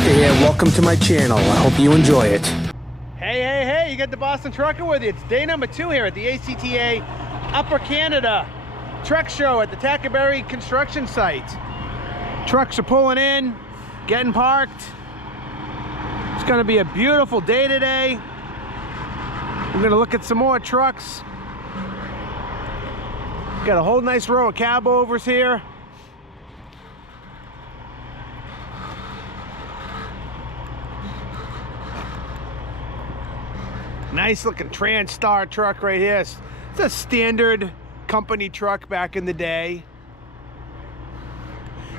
Trucker here. Welcome to my channel. I hope you enjoy it. Hey, you got the Boston Trucker with you. It's day number 2 here at the ACTA Upper Canada Truck Show at the Tackaberry construction site. Trucks are pulling in, getting parked. It's gonna be a beautiful day today. We're gonna look at some more trucks. Got a whole nice row of cabovers here. Nice looking TransStar truck right here. It's a standard company truck back in the day.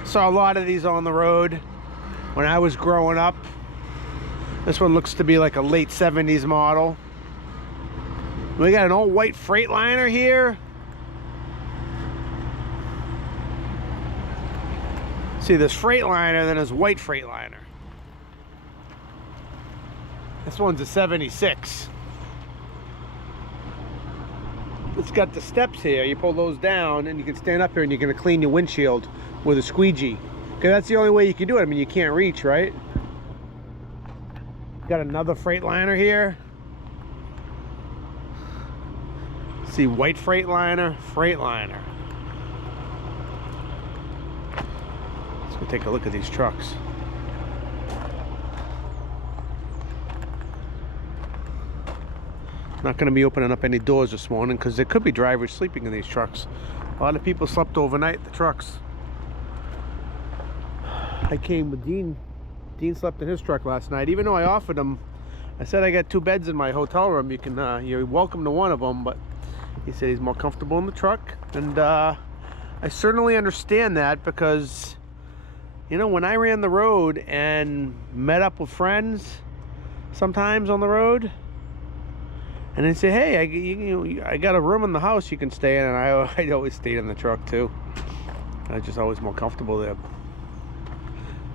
Saw a lot of these on the road when I was growing up. This one looks to be like a late 70s model. We got an old white Freightliner here. See, this Freightliner, then this white Freightliner. This one's a 76. It's got the steps here. You pull those down and you can stand up here and you're gonna clean your windshield with a squeegee. Okay, that's the only way you can do it. I mean, you can't reach, right? Got another Freightliner here. See, white Freightliner, Freightliner. Let's go take a look at these trucks. Not going to be opening up any doors this morning because there could be drivers sleeping in these trucks. A lot of people slept overnight in the trucks. I came with Dean. Dean slept in his truck last night. Even though I offered him, I said I got 2 beds in my hotel room. You can, you're welcome to one of them, but he said he's more comfortable in the truck. And I certainly understand that because, you know, when I ran the road and met up with friends sometimes on the road, and they say, hey, I got a room in the house you can stay in, and I always stayed in the truck too. I was just always more comfortable there.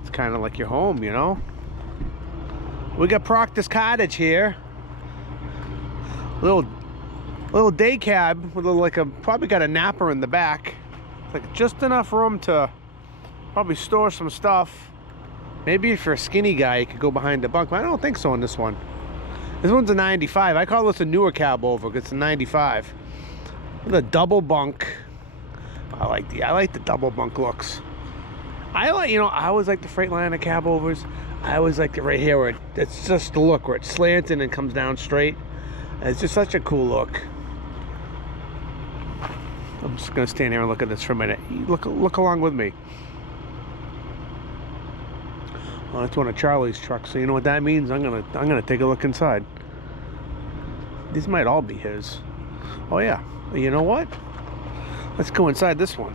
It's kind of like your home, you know. We got Proctor's Cottage here. Little day cab with probably got a napper in the back. Like just enough room to probably store some stuff. Maybe if you're a skinny guy, you could go behind the bunk, but I don't think so on this one. This one's a 95. I call this a newer cabover because it's a 95. With a double bunk. I like the double bunk looks. I always like the Freightliner cabovers. I always like it right here where it's just the look where it's slanted and comes down straight. It's just such a cool look. I'm just gonna stand here and look at this for a minute. Look along with me. Well, that's one of Charlie's trucks, so you know what that means? I'm gonna take a look inside. These might all be his. Oh yeah, you know what? Let's go inside this one.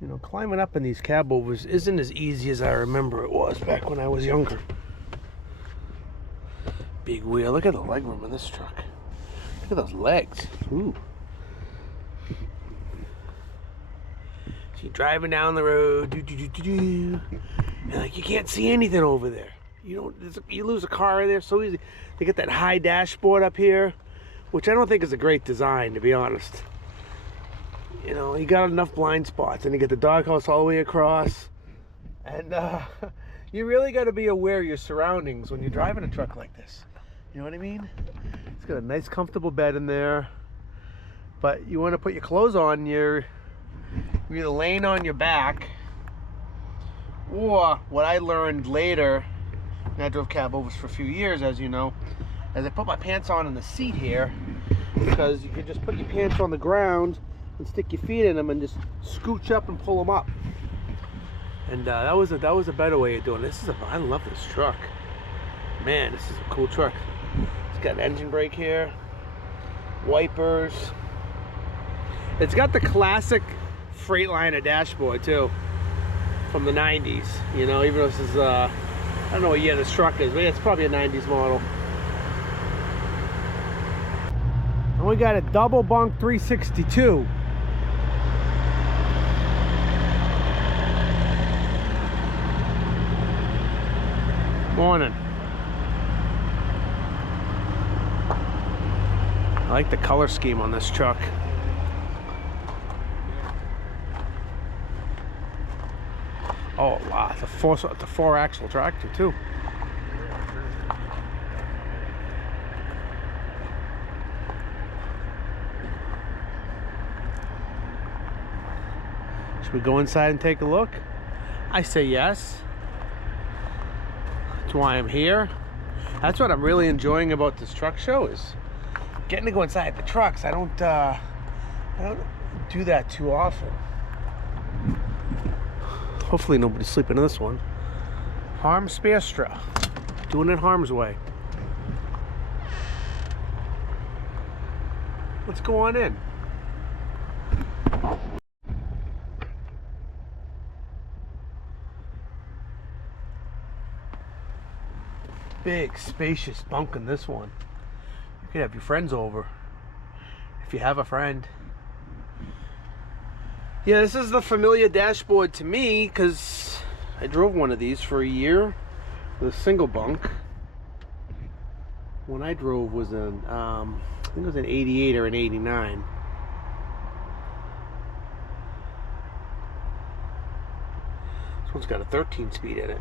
You know, climbing up in these cabovers isn't as easy as I remember it was back when I was younger. Big wheel. Look at the legroom in this truck. Look at those legs. Ooh. So you're driving down the road, and like you can't see anything over there. You lose a car there so easy. They get that high dashboard up here, which I don't think is a great design, to be honest. You know, you got enough blind spots, and you get the doghouse all the way across, and you really got to be aware of your surroundings when you're driving a truck like this. You know what I mean? It's got a nice comfortable bed in there, but you want to put your clothes on, you're either laying on your back, or what I learned later, and I drove cabovers for a few years, as you know, is I put my pants on in the seat here, because you can just put your pants on the ground and stick your feet in them and just scooch up and pull them up. And that was a better way of doing it. I love this truck. Man, this is a cool truck. It's got an engine brake here, wipers. It's got the classic Freightliner dashboard too, from the 90s. You know, even though this is I don't know what year this truck is, but yeah, it's probably a 90s model. And we got a double bunk 362. Morning. I like the color scheme on this truck. Oh wow, it's a four axle tractor too. Should we go inside and take a look? I say yes. That's why I'm here. That's what I'm really enjoying about this truck show, is getting to go inside the trucks. I don't do that too often. Hopefully nobody's sleeping in this one. Harms Spastra. Doing it harm's way. Let's go on in. Big, spacious bunk in this one. You could have your friends over, if you have a friend. Yeah, this is the familiar dashboard to me, because I drove one of these for a year with a single bunk. One I drove was in, I think it was an 88 or an 89. This one's got a 13-speed in it.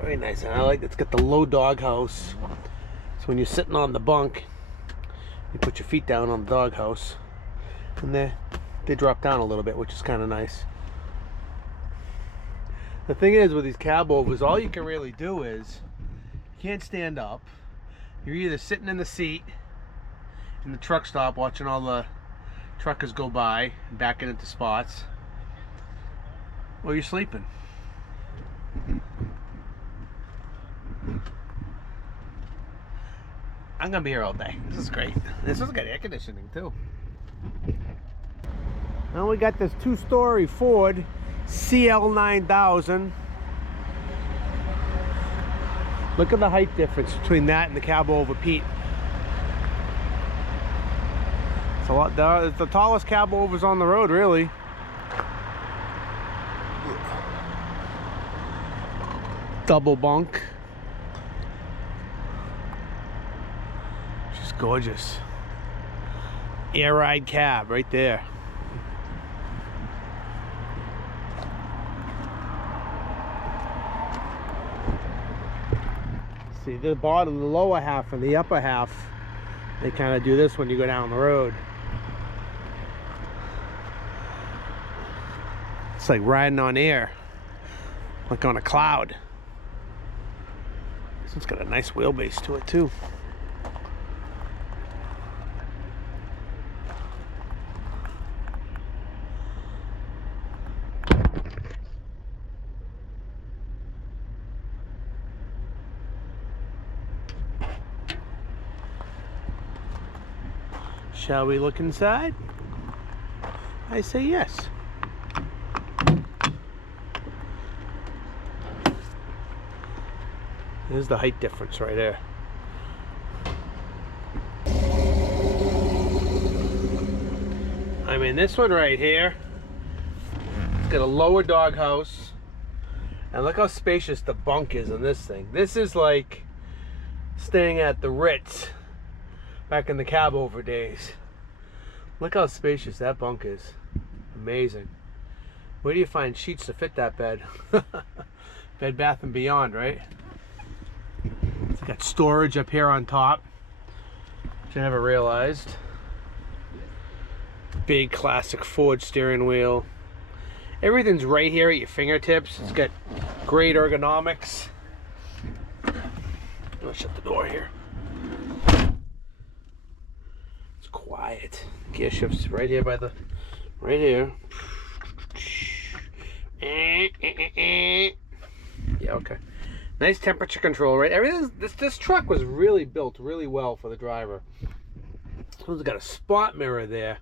Very nice, and I like it's got the low doghouse. So when you're sitting on the bunk, you put your feet down on the doghouse, and they drop down a little bit, which is kind of nice. The thing is with these cabovers, all you can really do is you can't stand up. You're either sitting in the seat in the truck stop watching all the truckers go by and backing into spots, or you're sleeping. I'm gonna be here all day. This is great. This has got air conditioning too. Now we got this two-story Ford CL9000. Look at the height difference between that and the cabover Pete. It's a lot. It's the tallest cabovers on the road, really. Double bunk. Just gorgeous. Air ride cab right there. See the bottom, the lower half and the upper half, they kind of do this when you go down the road. It's like riding on air, like on a cloud. This one's got a nice wheelbase to it too. Shall we look inside? I say yes. There's the height difference right there. I mean, this one right here, it's got a lower doghouse, and look how spacious the bunk is on this thing. This is like staying at the Ritz back in the cabover days. Look how spacious that bunk is. Amazing. Where do you find sheets to fit that bed? Bed Bath & Beyond, right? It's got storage up here on top, which I never realized. Big classic Ford steering wheel. Everything's right here at your fingertips. It's got great ergonomics. Let's shut the door here. It's quiet. Gear shifts right here by the, right here. Yeah, okay. Nice temperature control, right? Everything. This truck was really built really well for the driver. It's got a spot mirror there,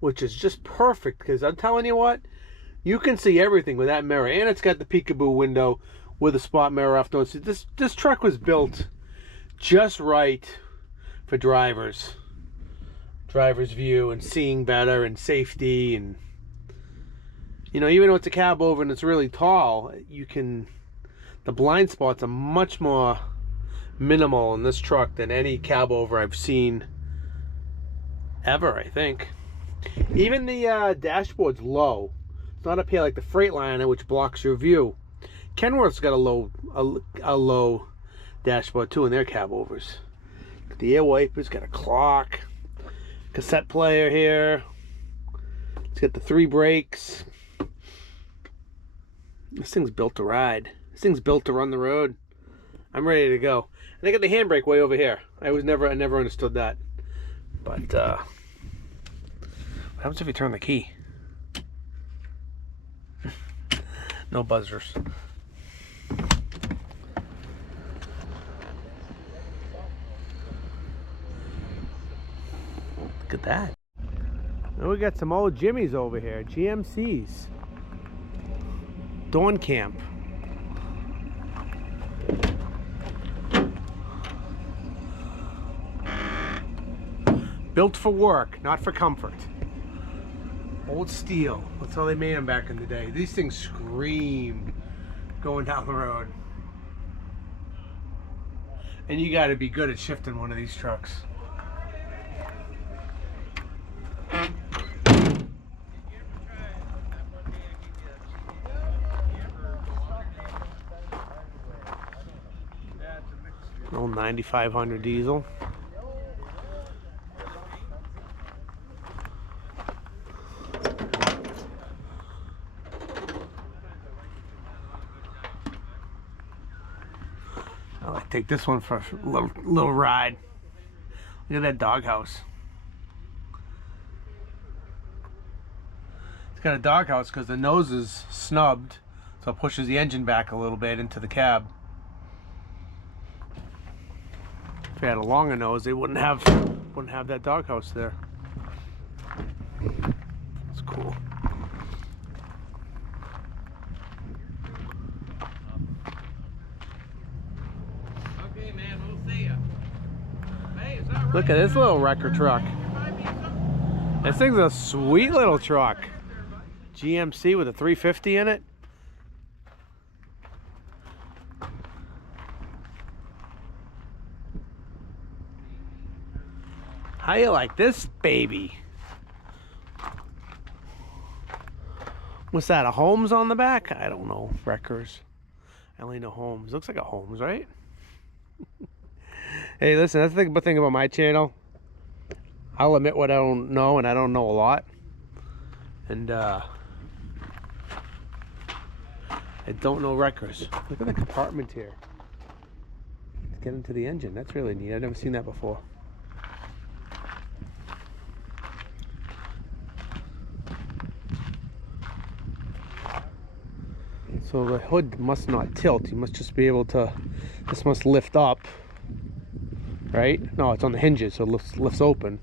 which is just perfect, because I'm telling you what, you can see everything with that mirror, and it's got the peekaboo window with a spot mirror afterwards. This truck was built just right for driver's view and seeing better and safety, and you know, even though it's a cab over and it's really tall, you can, the blind spots are much more minimal in this truck than any cab over I've seen ever, I think. Even the dashboard's low. It's not up here like the Freightliner, which blocks your view. Kenworth's got a low dashboard too in their cab overs. The air wipers, got a clock, cassette player here. It's got the 3 brakes. This thing's built to ride. This thing's built to run the road. I'm ready to go. And they got the handbrake way over here. I never understood that. But what happens if you turn the key? No buzzers. Look at that. And we got some old Jimmies over here, GMCs. Dawn Camp. Built for work, not for comfort. Old steel. That's how they made them back in the day. These things scream going down the road. And you got to be good at shifting one of these trucks. Old 9500 diesel. I like to take this one for a little ride. Look at that doghouse. It's got a doghouse because the nose is snubbed, so it pushes the engine back a little bit into the cab. If they had a longer nose, they wouldn't have that doghouse there. It's cool. Okay, man, we'll see ya. Hey, is that right? Look at this little wrecker truck. This thing's a sweet little truck. GMC with a 350 in it. How you like this baby? What's that, a Holmes on the back? I don't know, wreckers. I only know Holmes. Looks like a Holmes, right? Hey, listen, that's the good thing about my channel. I'll admit what I don't know, and I don't know a lot. And I don't know wreckers. Look at the compartment here. To get into the engine. That's really neat. I've never seen that before. So the hood must not tilt. You must just be able to, this must lift up, right? No, it's on the hinges, so it lifts open.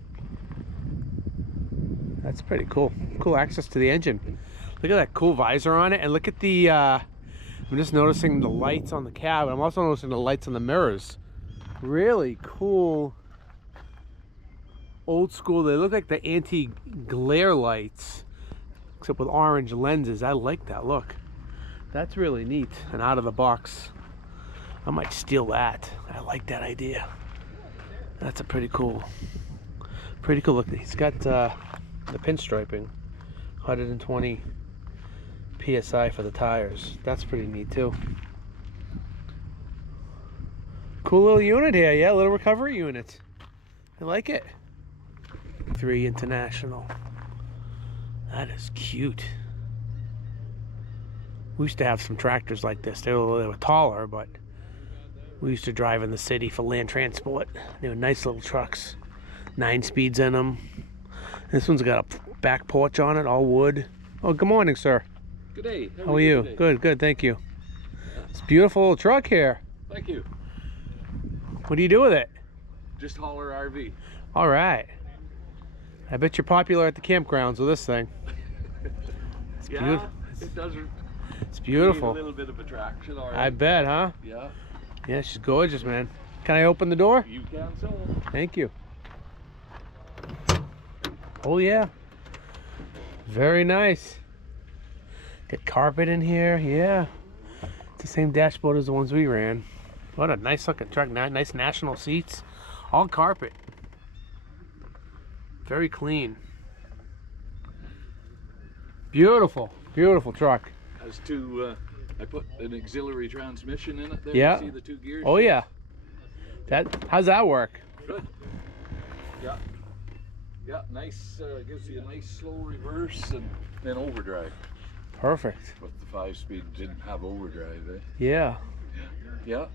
That's pretty cool. Cool access to the engine. Look at that cool visor on it, and look at the, I'm just noticing the lights on the cab. I'm also noticing the lights on the mirrors. Really cool, old school. They look like the anti-glare lights, except with orange lenses. I like that look. That's really neat and out of the box. I might steal that. I like that idea. That's a pretty cool look. He's got the pinstriping, 120 PSI for the tires. That's pretty neat too. Cool little unit here. Yeah, little recovery unit. I like it. 3 International. That is cute. We used to have some tractors like this. They were taller, but we used to drive in the city for land transport. They were nice little trucks. 9 speeds in them. This one's got a back porch on it, all wood. Oh, good morning, sir. Good day. How are you? Good, good, thank you. It's a beautiful little truck here. Thank you. What do you do with it? Just hauler RV. All right. I bet you're popular at the campgrounds with this thing. It's Yeah, beautiful. it does. It's beautiful. Need a little bit of attraction, all right. I bet, huh? Yeah. Yeah, she's gorgeous, man. Can I open the door? You can so. Thank you. Oh yeah. Very nice. Got carpet in here, yeah. It's the same dashboard as the ones we ran. What a nice looking truck. Nice national seats. All carpet. Very clean. Beautiful. Beautiful truck. Has two, I put an auxiliary transmission in it there. Yeah. You see the two gears? Oh yeah. How's that work? Good. Yeah. Yeah, nice, gives you a nice slow reverse and then overdrive. Perfect. But the 5-speed didn't have overdrive, eh? Yeah. Yeah.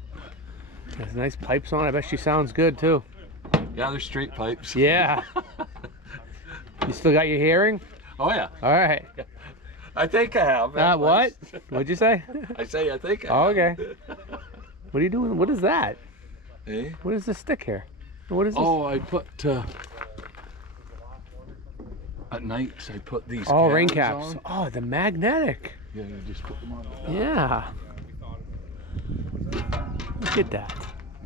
There's nice pipes on it. I bet she sounds good too. Yeah, they're straight pipes. Yeah. You still got your hearing? Oh yeah. All right. I think I have. What? What'd you say? I say I think I Oh, have. okay. What are you doing? What is that? Eh? What is this stick here? What is this? Oh, I put, at nights I put these Oh, rain caps caps. on. Oh, the magnetic. Yeah, you just put them on. Yeah. Look at that.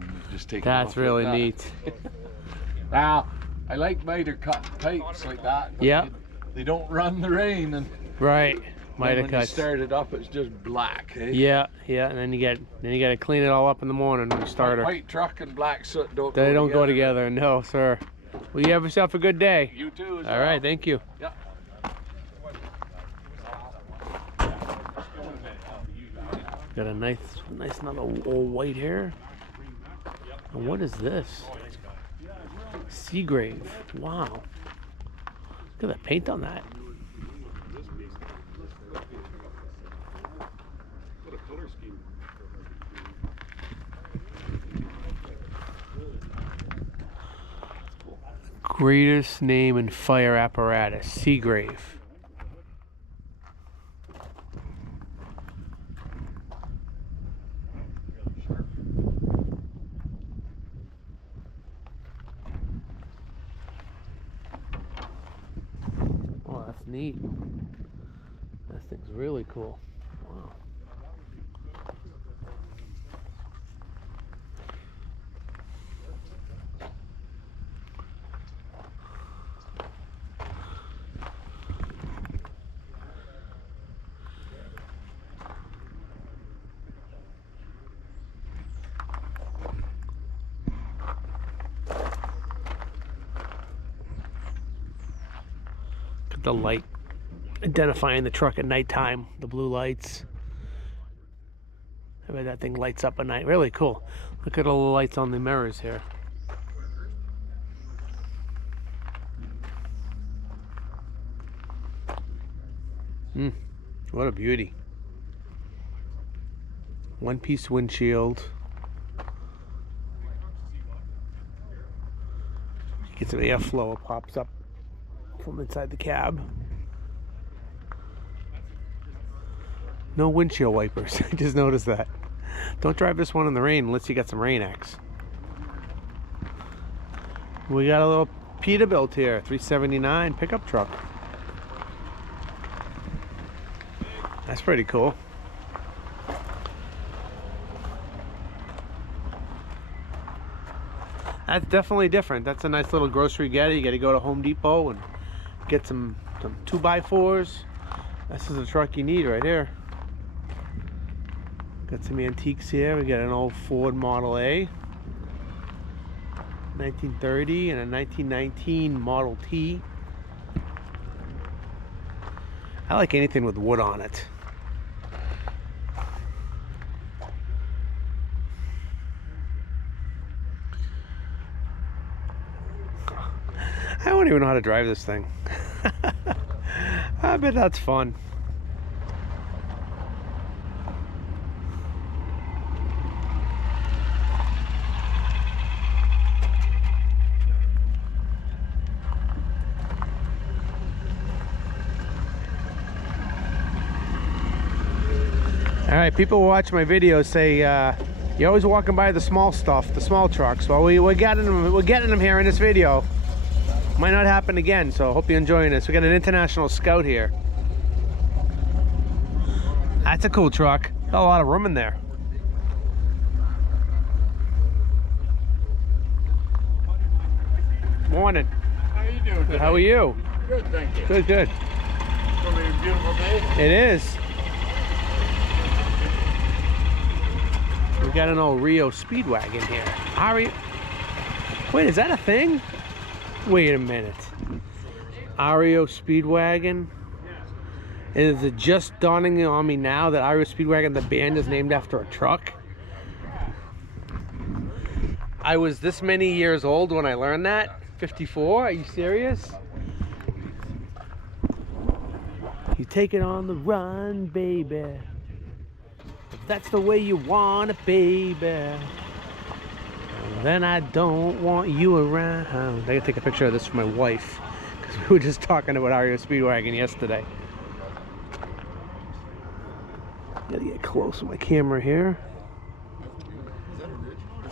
And you just take That's them off really like that. neat. Now, I like miter cut pipes like that. But Yeah. They don't run the rain, and Right. then Miter when cuts. you start it up, it's just black. Eh? Yeah, yeah, and then you got to clean it all up in the morning when you start her. White truck and black soot don't. They don't go together. No, sir. Well, you have yourself a good day. You too. As All well. right, thank you. Yeah. Got a nice another old white here. And what is this? Seagrave. Wow. Look at the paint on that. Greatest name in fire apparatus, Seagrave. Oh, that's neat. That thing's really cool. Wow. The light identifying the truck at nighttime, the blue lights. I bet that thing lights up at night. Really cool. Look at all the lights on the mirrors here. What a beauty. One-piece windshield. Get some airflow, it pops up from inside the cab. No windshield wipers. I just noticed that. Don't drive this one in the rain unless you got some Rain-X. We got a little Peterbilt here, 379 pickup truck. That's pretty cool. That's definitely different. That's a nice little grocery getter. You got to go to Home Depot and get some 2x4s. This is the truck you need right here. Got some antiques here. We got an old Ford Model A, 1930, and a 1919 Model T. I like anything with wood on it. I don't even know how to drive this thing. I bet that's fun. All right, people who watch my videos say you're always walking by the small stuff, the small trucks. Well, we're getting them here in this video. Might not happen again, so I hope you're enjoying this. We got an International Scout here. That's a cool truck. Got a lot of room in there. Morning. How are you doing today? How are you? Good, thank you. Good, good. It's going to be a beautiful day. It is. We got an old Rio Speedwagon here. Wait, is that a thing? Wait a minute. Rio Speedwagon? Is it just dawning on me now that Rio Speedwagon, the band, is named after a truck? I was this many years old when I learned that. 54? Are you serious? You take it on the run, baby. If that's the way you want it, baby. Then I don't want you around. I gotta take a picture of this for my wife, because we were just talking about Rio Speedwagon yesterday. Gotta get close with my camera here.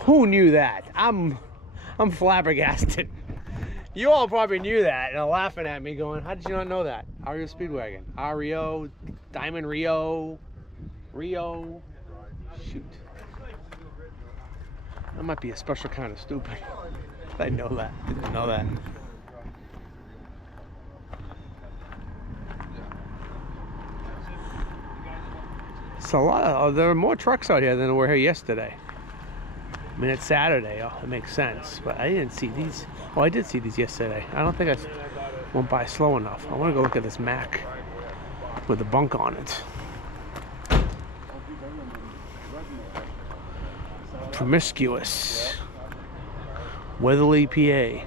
Who knew that? I'm flabbergasted. You all probably knew that and are laughing at me going, how did you not know that? Rio Speedwagon. Rio, Diamond Rio, Rio. Shoot. That might be a special kind of stupid. I know that. I didn't know that. So there are more trucks out here than there were here yesterday. I mean, it's Saturday. Oh, it makes sense. But I didn't see these. Oh, I did see these yesterday. I don't think I went by slow enough. I want to go look at this Mack with the bunk on it. Promiscuous. Weatherly, PA.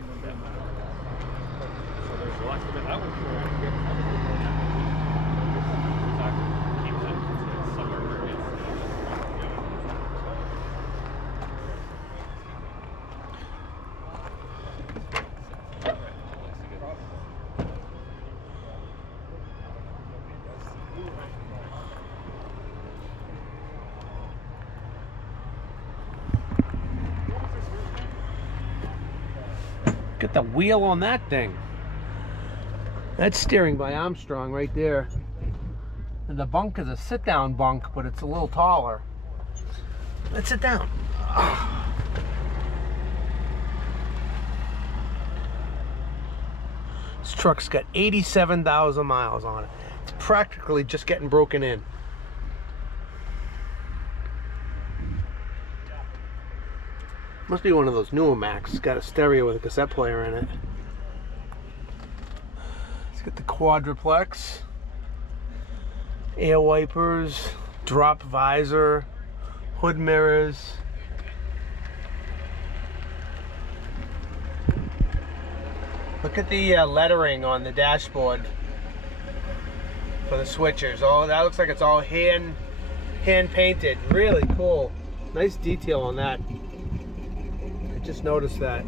Get the wheel on that thing. That's steering by Armstrong right there. And the bunk is a sit-down bunk, but it's a little taller. Let's sit down. This truck's got 87,000 miles on it. It's practically just getting broken in. Must be one of those newer Macs. It's got a stereo with a cassette player in it. Let's get the quadruplex. Air wipers, drop visor, hood mirrors. Look at the lettering on the dashboard for the switchers. Oh, that looks like it's all hand painted. Really cool. Nice detail on that. Just noticed that.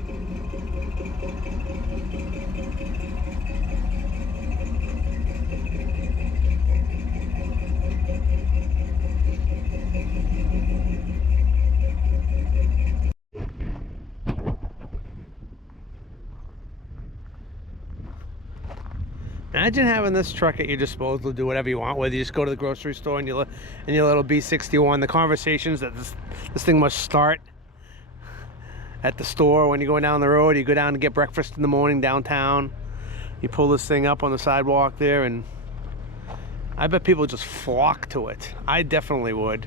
Imagine having this truck at your disposal to do whatever you want, whether you just go to the grocery store and your little B61, the conversations that this thing must start at the store when you're going down the road. You go down to get breakfast in the morning downtown, you pull this thing up on the sidewalk there, and I bet people just flock to it. I definitely would.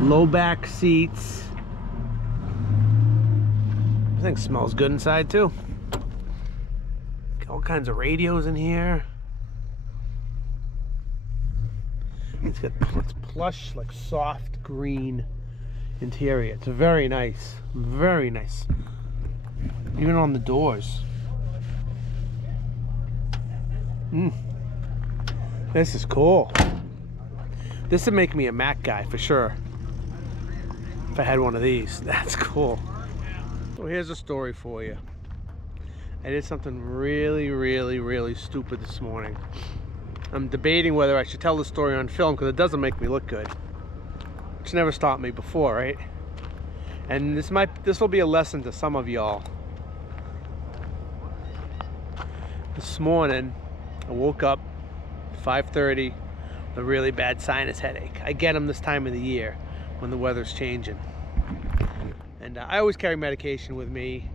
Low back seats. I think smells good inside too. All kinds of radios in here. It's plush, like soft green interior. It's very nice, very nice. Even on the doors. This is cool. This would make me a Mac guy for sure. If I had one of these, that's cool. So here's a story for you. I did something really, really, really stupid this morning. I'm debating whether I should tell the story on film because it doesn't make me look good. Which never stopped me before, right? And this will be a lesson to some of y'all. This morning, I woke up 5:30 with a really bad sinus headache. I get them this time of the year when the weather's changing. And I always carry medication with me.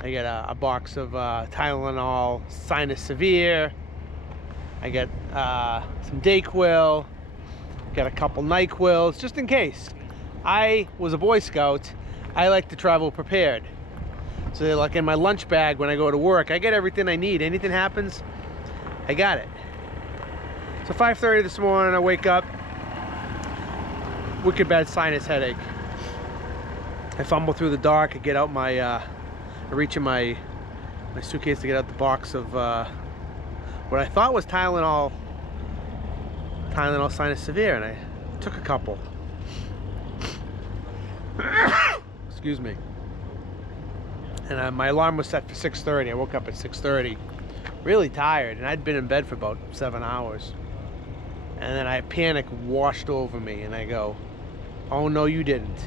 I get a box of Tylenol, Sinus Severe. I get some Dayquil, got a couple NyQuils, just in case. I was a Boy Scout. I like to travel prepared. So like in my lunch bag when I go to work, I get everything I need. Anything happens, I got it. So 5:30 this morning, I wake up, wicked bad sinus headache. I fumble through the dark, I get out my, I reach in my suitcase to get out the box of what I thought was Tylenol Sinus Severe, and I took a couple. Excuse me. And my alarm was set for 6:30. I woke up at 6:30, really tired, and I'd been in bed for about 7 hours. And then panic washed over me, and I go, "Oh no, you didn't.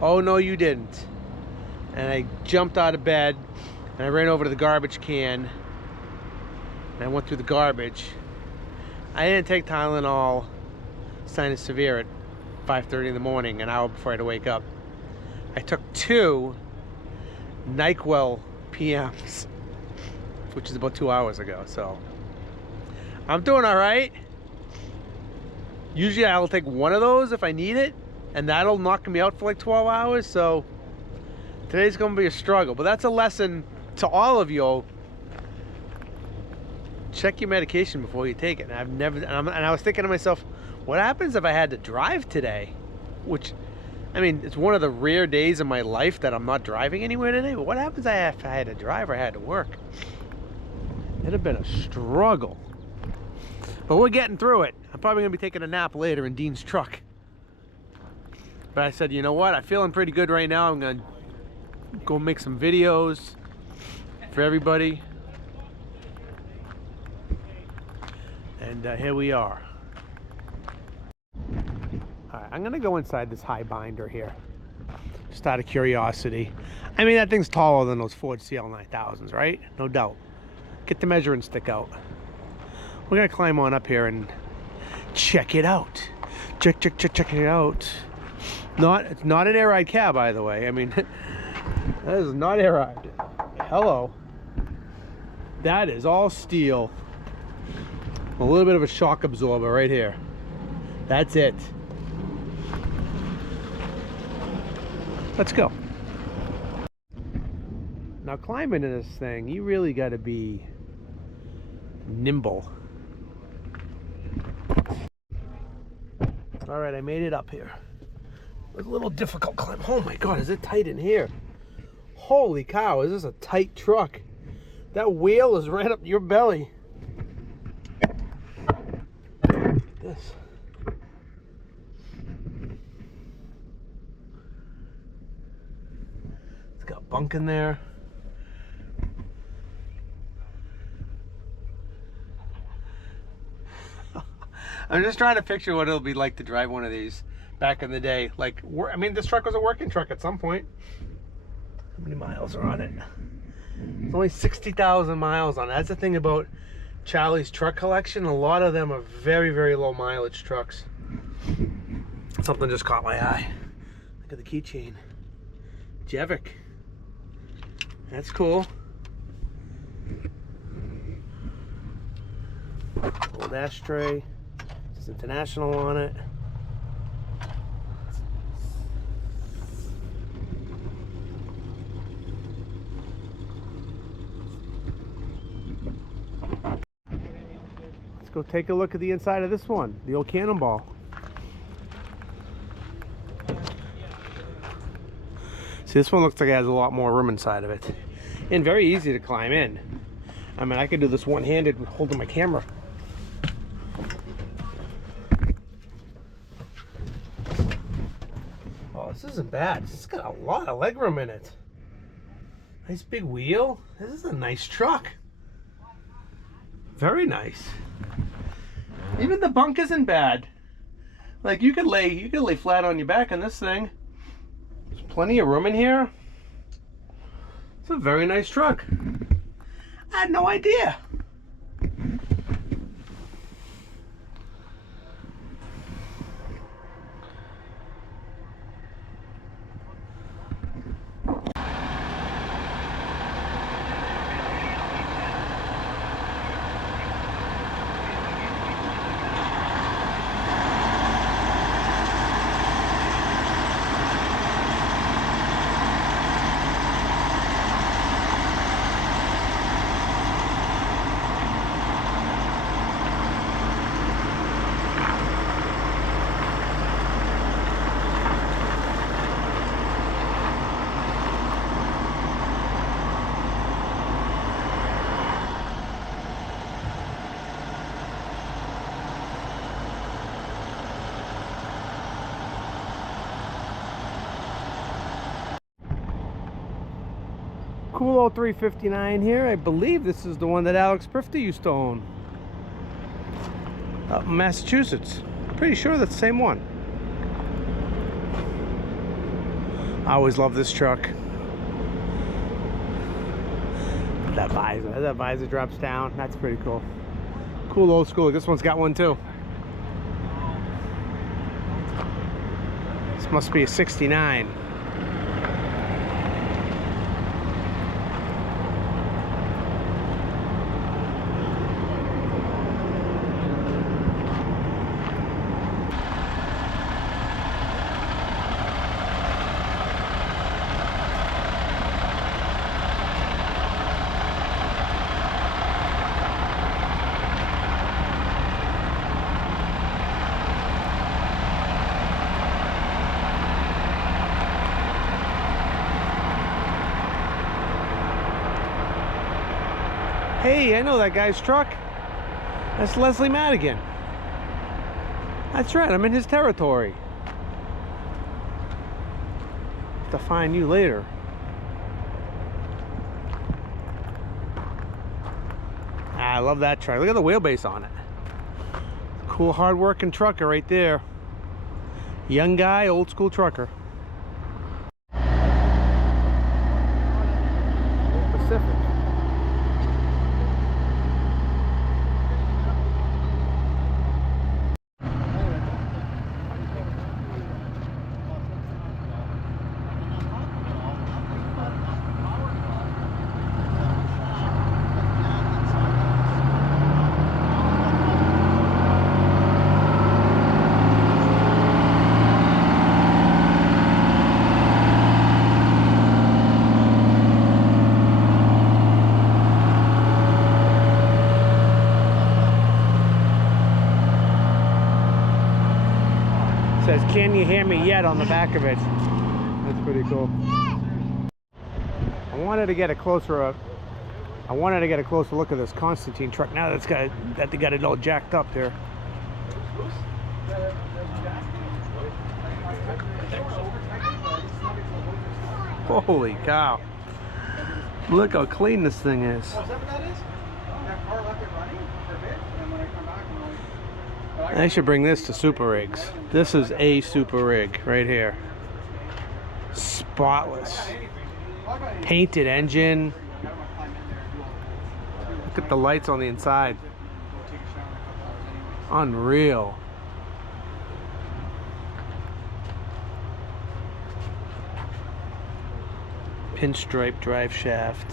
Oh no, you didn't." And I jumped out of bed, and I ran over to the garbage can, and I went through the garbage. I didn't take Tylenol Sinus Severe at 5:30 in the morning, an hour before I had to wake up. I took 2 NyQuil PMs, which is about 2 hours ago, so I'm doing all right. Usually I'll take one of those if I need it, and that'll knock me out for like 12 hours, so today's gonna be a struggle. But that's a lesson to all of you. Check your medication before you take it. And I was thinking to myself, what happens if I had to drive today? Which, I mean, it's one of the rare days of my life that I'm not driving anywhere today, but what happens if I had to drive or I had to work? It'd have been a struggle. But we're getting through it. I'm probably gonna be taking a nap later in Dean's truck. But I said, you know what? I'm feeling pretty good right now. I'm gonna go make some videos for everybody. And here we are. All right, I'm gonna go inside this high binder here, just out of curiosity. I mean, that thing's taller than those Ford CL9000s, right? No doubt. Get the measuring stick out. We're gonna climb on up here and check it out. Check it out. It's not an air ride cab, by the way. I mean, that is not air ride. Hello. That is all steel. A little bit of a shock absorber right here. That's it. Let's go. Now climbing in this thing, you really got to be nimble. All right, I made it up here. It was a little difficult climb. Oh my God, is it tight in here? Holy cow, is this a tight truck? That wheel is right up your belly. This. It's got bunk in there. I'm just trying to picture what it'll be like to drive one of these back in the day. Like, I mean, this truck was a working truck at some point. How many miles are on it? There's only 60,000 miles on it. That's the thing about Charlie's truck collection. A lot of them are very, very low mileage trucks. Something just caught my eye. Look at the keychain. Jevic. That's cool. Old ashtray. It's International on it. Let's go take a look at the inside of this one, the old Cannonball. See, this one looks like it has a lot more room inside of it. And very easy to climb in. I mean, I could do this one-handed holding my camera. Oh, this isn't bad. This has got a lot of legroom in it. Nice big wheel. This is a nice truck. Very nice. Even the bunk isn't bad. Like, you could lay flat on your back on this thing. There's plenty of room in here. It's a very nice truck. I had no idea. Cool old 359 here. I believe this is the one that Alex Prifty used to own. Up in Massachusetts. Pretty sure that's the same one. I always love this truck. That visor drops down. That's pretty cool. Cool old school. This one's got one too. This must be a 69. Hey, I know that guy's truck. That's Leslie Madigan. That's right, I'm in his territory. Have to find you later. I love that truck. Look at the wheelbase on it. Cool, hard-working trucker right there. Young guy, old school trucker. Pacific. Says, "Can you hear me yet?" on the back of it. That's pretty cool. I wanted to get a closer look at this Constantine truck. Now that they got it all jacked up there. Holy cow! Look how clean this thing is. I should bring this to super rigs. This is a super rig right here. Spotless. Painted engine. Look at the lights on the inside. Unreal. Pinstripe drive shaft.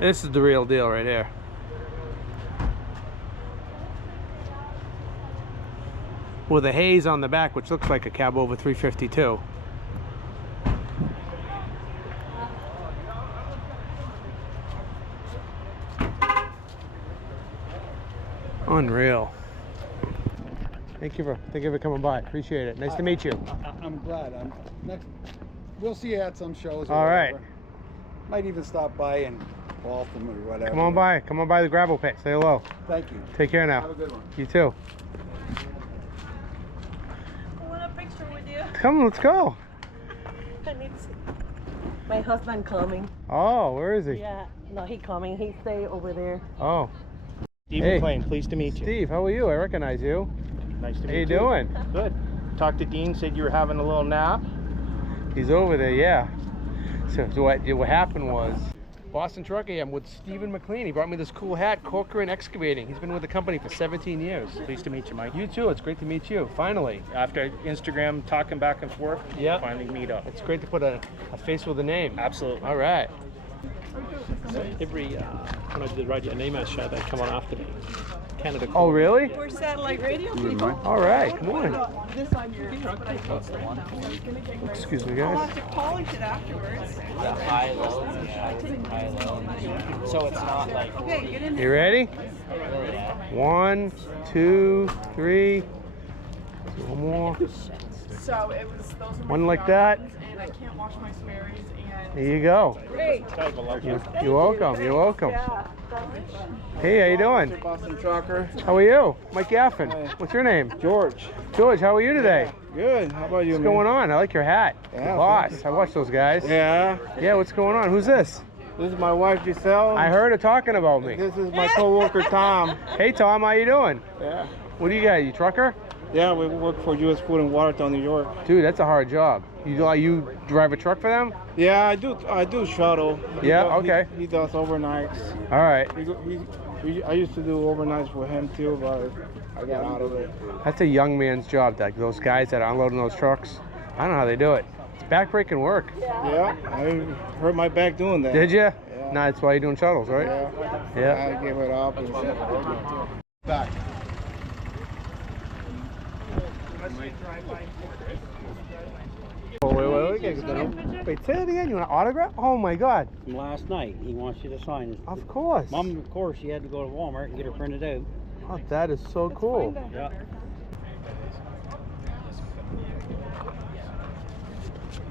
This is the real deal right here. With a haze on the back, which looks like a cabover 352. Unreal. Thank you for coming by. Appreciate it. Nice to meet you. I'm glad. We'll see you at some shows. All right. Might even stop by and Waltham or whatever. Come on by the gravel pit. Say hello. Thank you. Take care now. Have a good one. You too. I want a picture with you. Come, let's go. I need to see. My husband coming. Oh, where is he? Yeah, no, he coming. He stay over there. Oh. Steve Hey. McLean, pleased to meet you. Steve, how are you? I recognize you. Nice to meet How you. you doing? Good. Talked to Dean, said you were having a little nap. He's over there, yeah. So what happened was, Boston Trucking, I'm with Stephen McLean. He brought me this cool hat, Corcoran Excavating. He's been with the company for 17 years. Pleased to meet you, Mike. You too. It's great to meet you. Finally. After Instagram talking back and forth, Yeah. finally meet up. It's great to put a face with a name. Absolutely. All right. So every when I did the Radio Nemo show, they'd come on after me. Canada. Oh, really? We're satellite radio people. All right. Come on. This on your truck, but I can't print now. So he's gonna get Excuse me, I'll guys. have to polish it afterwards. High low, high low. So it's not like Okay, get in there. You ready? 1, 2, 3. One more. So it was those are my One like that. and I can't wash my Sperry's and There you go. great. You're welcome. You're welcome. Hey, how you doing? Boston Trucker. How are you? Mike Gaffin. What's your name? George. George, how are you today? Good. How about you, What's going on? I like your hat. Yeah, Boss. thank I watch those guys. Yeah. Yeah, what's going on? Who's this? This is my wife, Giselle. I heard her talking about me. This is my co-worker, Tom. Hey, Tom, how you doing? Yeah. What do you got? You trucker? Yeah, we work for U.S. Food in Watertown, New York. Dude, that's a hard job. You drive a truck for them? Yeah, I do shuttle. Yeah, okay. He does overnights. All right. I used to do overnights for him too, but I got out of it. That's a young man's job, those guys that are unloading those trucks. I don't know how they do it. It's backbreaking work. Yeah, I hurt my back doing that. Did you? Yeah. Nah, that's why you're doing shuttles, right? Yeah. I gave it up and back. Oh, wait. Wait, say it again. You want an autograph? Oh my God. From last night. He wants you to sign it. Of course. Mom, of course, she had to go to Walmart and get her printed out. Oh, that is so cool. Yeah.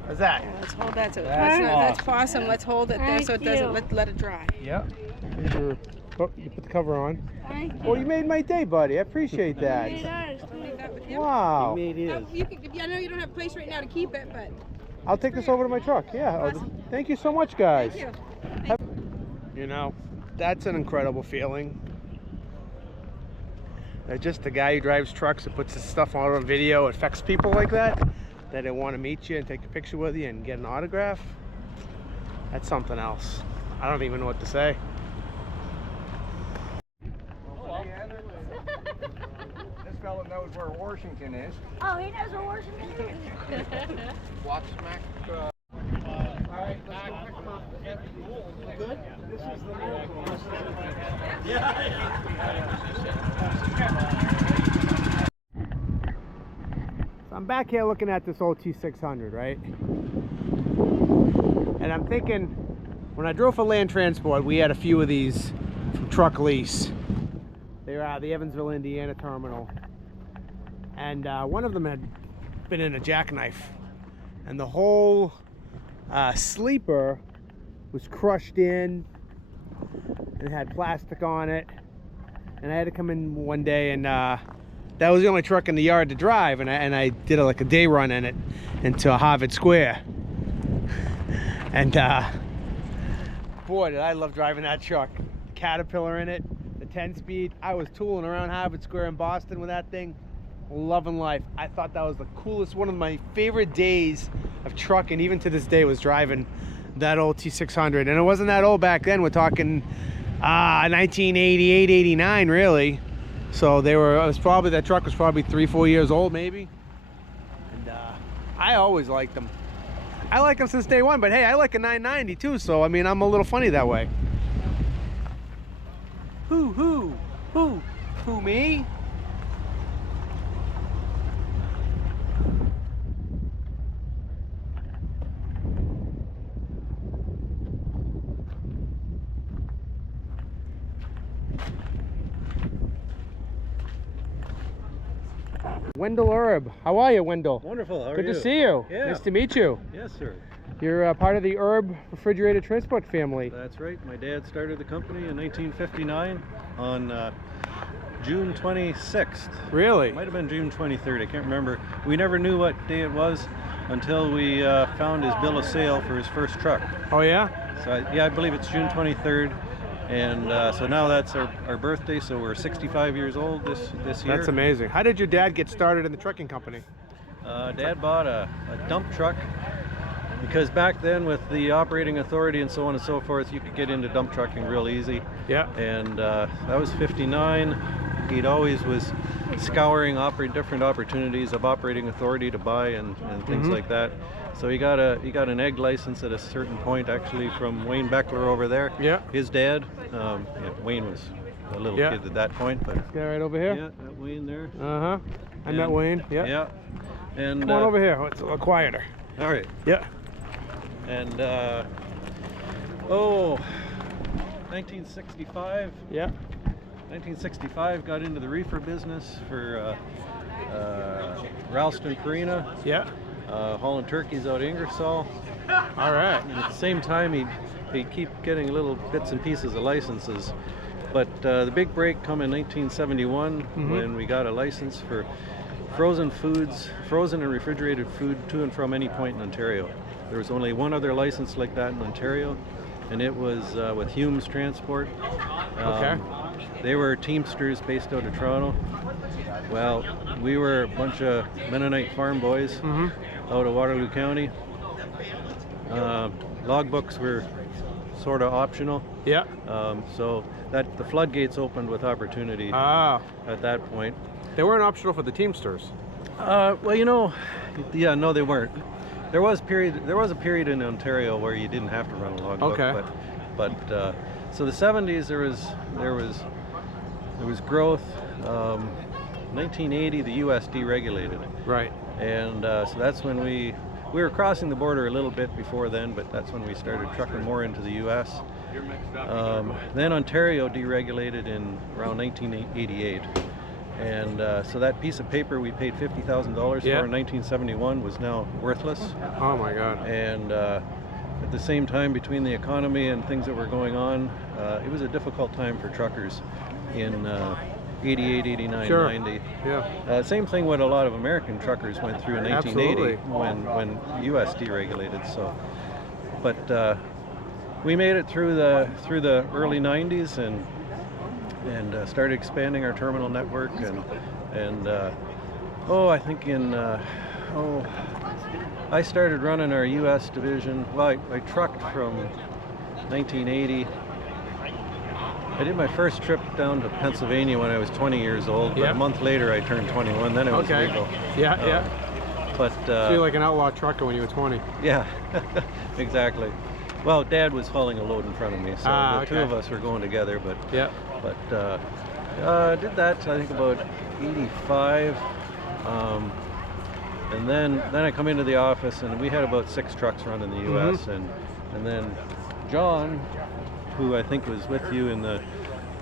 What's that? Let's hold that so That's that's awesome. Let's hold it there so it doesn't let it dry. Yep. You put the cover on. Oh, you made my day, buddy. I appreciate that. Wow. He made his. I know you don't have a place right now to keep it, but I'll take this over to my truck. Yeah. Thank you so much, guys. thank you. You know, that's an incredible feeling. Just the guy who drives trucks and puts his stuff on video affects people like that they want to meet you and take a picture with you and get an autograph. That's something else. I don't even know what to say. This fella knows where Washington is. Oh, he knows where Washington is. Watch smack. Good? This is the So I'm back here looking at this old T600, right? And I'm thinking, when I drove for Land Transport, we had a few of these from Truck Lease. They were out of the Evansville, Indiana terminal. And one of them had been in a jackknife. And the whole sleeper was crushed in and had plastic on it. And I had to come in one day and that was the only truck in the yard to drive, and I did like a day run in it into Harvard Square. And boy, did I love driving that truck. Caterpillar in it, the 10-speed. I was tooling around Harvard Square in Boston with that thing, loving life. I thought that was the coolest, one of my favorite days of trucking, even to this day, was driving that old T600. And it wasn't that old back then. We're talking 1988, 89, really. So that truck was probably 3-4 years old, maybe. And I always liked them. I like them since day one, but hey, I like a 990 too, so I mean, I'm a little funny that way. Who, me? Wendell Erb. How are you, Wendell? Wonderful. How are Good you? to see you. Yeah. Nice to meet you. Yes, sir. You're part of the Erb Refrigerated Transport family. That's right. My dad started the company in 1959 on June 26th. Really? Might have been June 23rd. I can't remember. We never knew what day it was until we found his bill of sale for his first truck. Oh, yeah? So, I believe it's June 23rd. And so now that's our birthday, so we're 65 years old this year. That's amazing. How did your dad get started in the trucking company? Dad bought a dump truck because back then with the operating authority and so on and so forth, you could get into dump trucking real easy. Yeah. And that was 59. He'd always was scouring different opportunities of operating authority to buy and things like that. So he got an egg license at a certain point, actually, from Wayne Beckler over there. Yeah. His dad. Wayne was a little kid at that point, but this guy right over here. yeah, that Wayne there. I met Wayne. Yeah. Yeah. And come on over here. It's a little quieter. All right. Yeah. And 1965. Yeah. 1965, got into the reefer business for Ralston Farina, Yeah. hauling turkeys out of Ingersoll. All right. And at the same time, he'd keep getting little bits and pieces of licenses. But the big break come in 1971 when we got a license for frozen foods, frozen and refrigerated food to and from any point in Ontario. There was only one other license like that in Ontario, and it was with Erb Transport. Okay. They were Teamsters based out of Toronto. Well, we were a bunch of Mennonite farm boys out of Waterloo County. Logbooks were sort of optional. Yeah. So that the floodgates opened with opportunity at that point. They weren't optional for the Teamsters. Well, you know, yeah, no, they weren't. There was a period in Ontario where you didn't have to run a logbook. Okay. But so the 70s there was growth. 1980 the U.S. deregulated. Right. And so that's when we were crossing the border a little bit before then, but that's when we started trucking more into the U.S. Then Ontario deregulated in around 1988. And so that piece of paper we paid $50,000 for in 1971 was now worthless. Oh my God. And at the same time, between the economy and things that were going on, it was a difficult time for truckers in 88, 89, 90. Yeah. Same thing what a lot of American truckers went through in 1980 when U.S. deregulated. So, but we made it through the early 90s and started expanding our terminal network and I think in I started running our U.S. division. Well, I trucked from 1980. I did my first trip down to Pennsylvania when I was 20 years old, but a month later I turned 21, then it was legal. Yeah. But so you're like an outlaw trucker when you were 20. Yeah, exactly. Well, Dad was hauling a load in front of me, so the two of us were going together, but did that I think about 85. And then I come into the office and we had about 6 trucks running the U.S. and then John, who I think was with you in the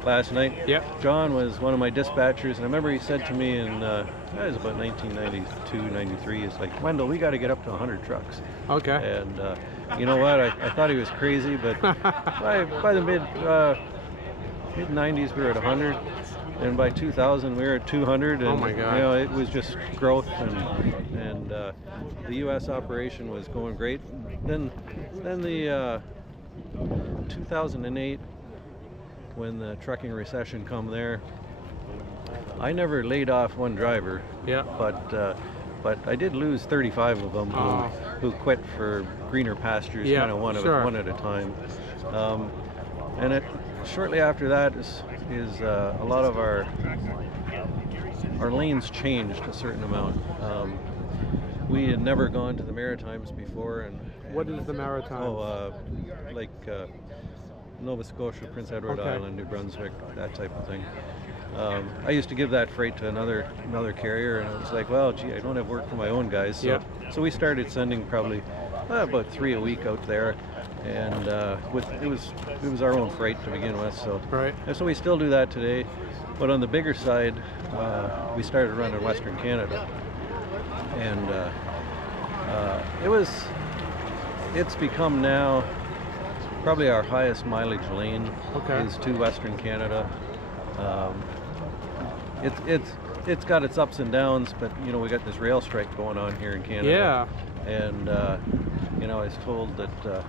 last night. Yep. John was one of my dispatchers, and I remember he said to me in it was about 1992, 93. He's like, "Wendell, we got to get up to 100 trucks." Okay. And you know what? I thought he was crazy, but by the mid 90s we were at 100, and by 2000 we were at 200. And, oh my God! You know, it was just growth, and the U.S. operation was going great. Then the 2008, when the trucking recession come there, I never laid off one driver. Yeah. But I did lose 35 of them who quit for greener pastures, kind of one at a time. And shortly after that is a lot of our lanes changed a certain amount. We had never gone to the Maritimes before, and what is the Maritimes? Like Nova Scotia, Prince Edward Island, New Brunswick, that type of thing. I used to give that freight to another carrier, and it was like, well, gee, I don't have work for my own guys, so we started sending probably about 3 a week out there, and it was our own freight to begin with, so and so we still do that today. But on the bigger side, we started running Western Canada, and it's become now probably our highest mileage lane is to Western Canada. It's got its ups and downs, but you know, we got this rail strike going on here in Canada. And you know, I was told that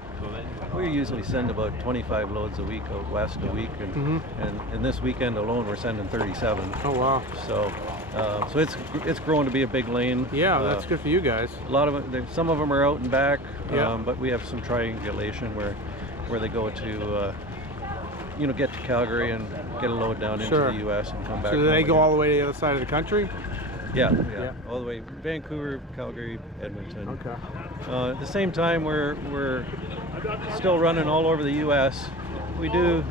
we usually send about 25 loads a week out west a week, and this weekend alone we're sending 37. Oh wow! So it's growing to be a big lane. Yeah, that's good for you guys. A lot of it, some of them are out and back, but we have some triangulation where they go to you know, get to Calgary and get a load down into the U.S. and come back. So do they go all the way to the other side of the country? Yeah, all the way Vancouver, Calgary, Edmonton. Okay. At the same time, we're still running all over the U.S. We do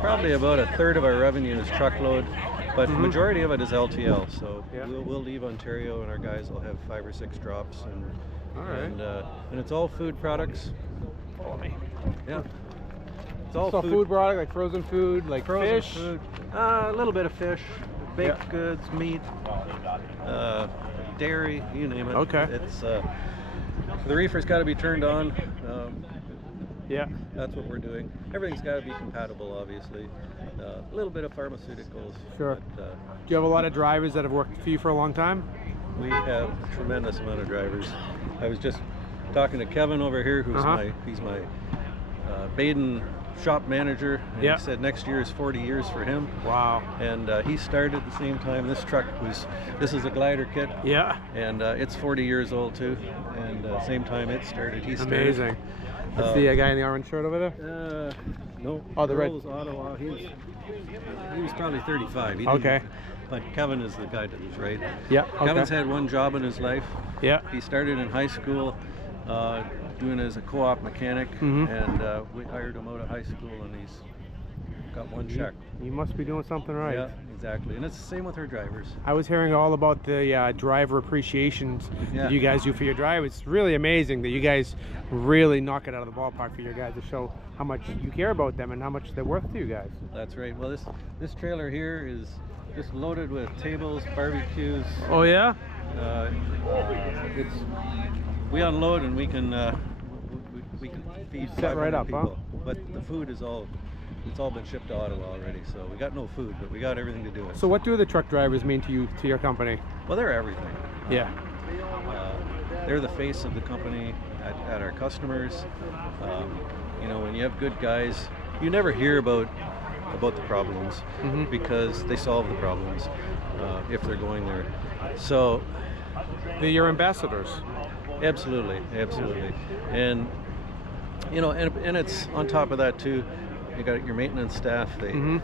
probably about 1/3 of our revenue is truckload, but the majority of it is LTL. So we'll leave Ontario, and our guys will have 5 or 6 drops, and it's all food products. Follow me. Yeah. It's all food product, like frozen food, like frozen fish. Food. A little bit of fish. baked goods, meat, dairy, you name it. Okay. It's the reefer's got to be turned on. Yeah. That's what we're doing. Everything's got to be compatible, obviously. A little bit of pharmaceuticals. Sure. But, Do you have a lot of drivers that have worked for you for a long time? we have a tremendous amount of drivers. I was just talking to Kevin over here, who's he's my Baden shop manager. And he said next year is 40 years for him. Wow. And he started at the same time. This is a glider kit. Yeah. And it's 40 years old too. And same time it started, he started. Amazing. That's the guy in the orange shirt over there? No. Oh, the red. Ottawa. He was probably 35. Okay. But Kevin is the guy that was right. Yeah. Okay. Kevin's had one job in his life. Yeah. He started in high school doing as a co-op mechanic, and we hired him out of high school, and he's got one check. You must be doing something right. Yeah, exactly. And it's the same with our drivers. I was hearing all about the driver appreciations that you guys do for your drivers. It's really amazing that you guys really knock it out of the ballpark for your guys to show how much you care about them and how much they're worth to you guys. That's right. Well, this trailer here is just loaded with tables, barbecues. Oh yeah? We unload and we can feed set right up, people. But the food is it's all been shipped to Ottawa already, so we got no food, but we got everything to do it. So what do the truck drivers mean to you, to your company? Well, they're everything. Yeah. They're the face of the company at our customers. You know, when you have good guys, you never hear about the problems because they solve the problems if they're going there. So they're your ambassadors. Absolutely, absolutely. And you know, and it's on top of that too. You got your maintenance staff. We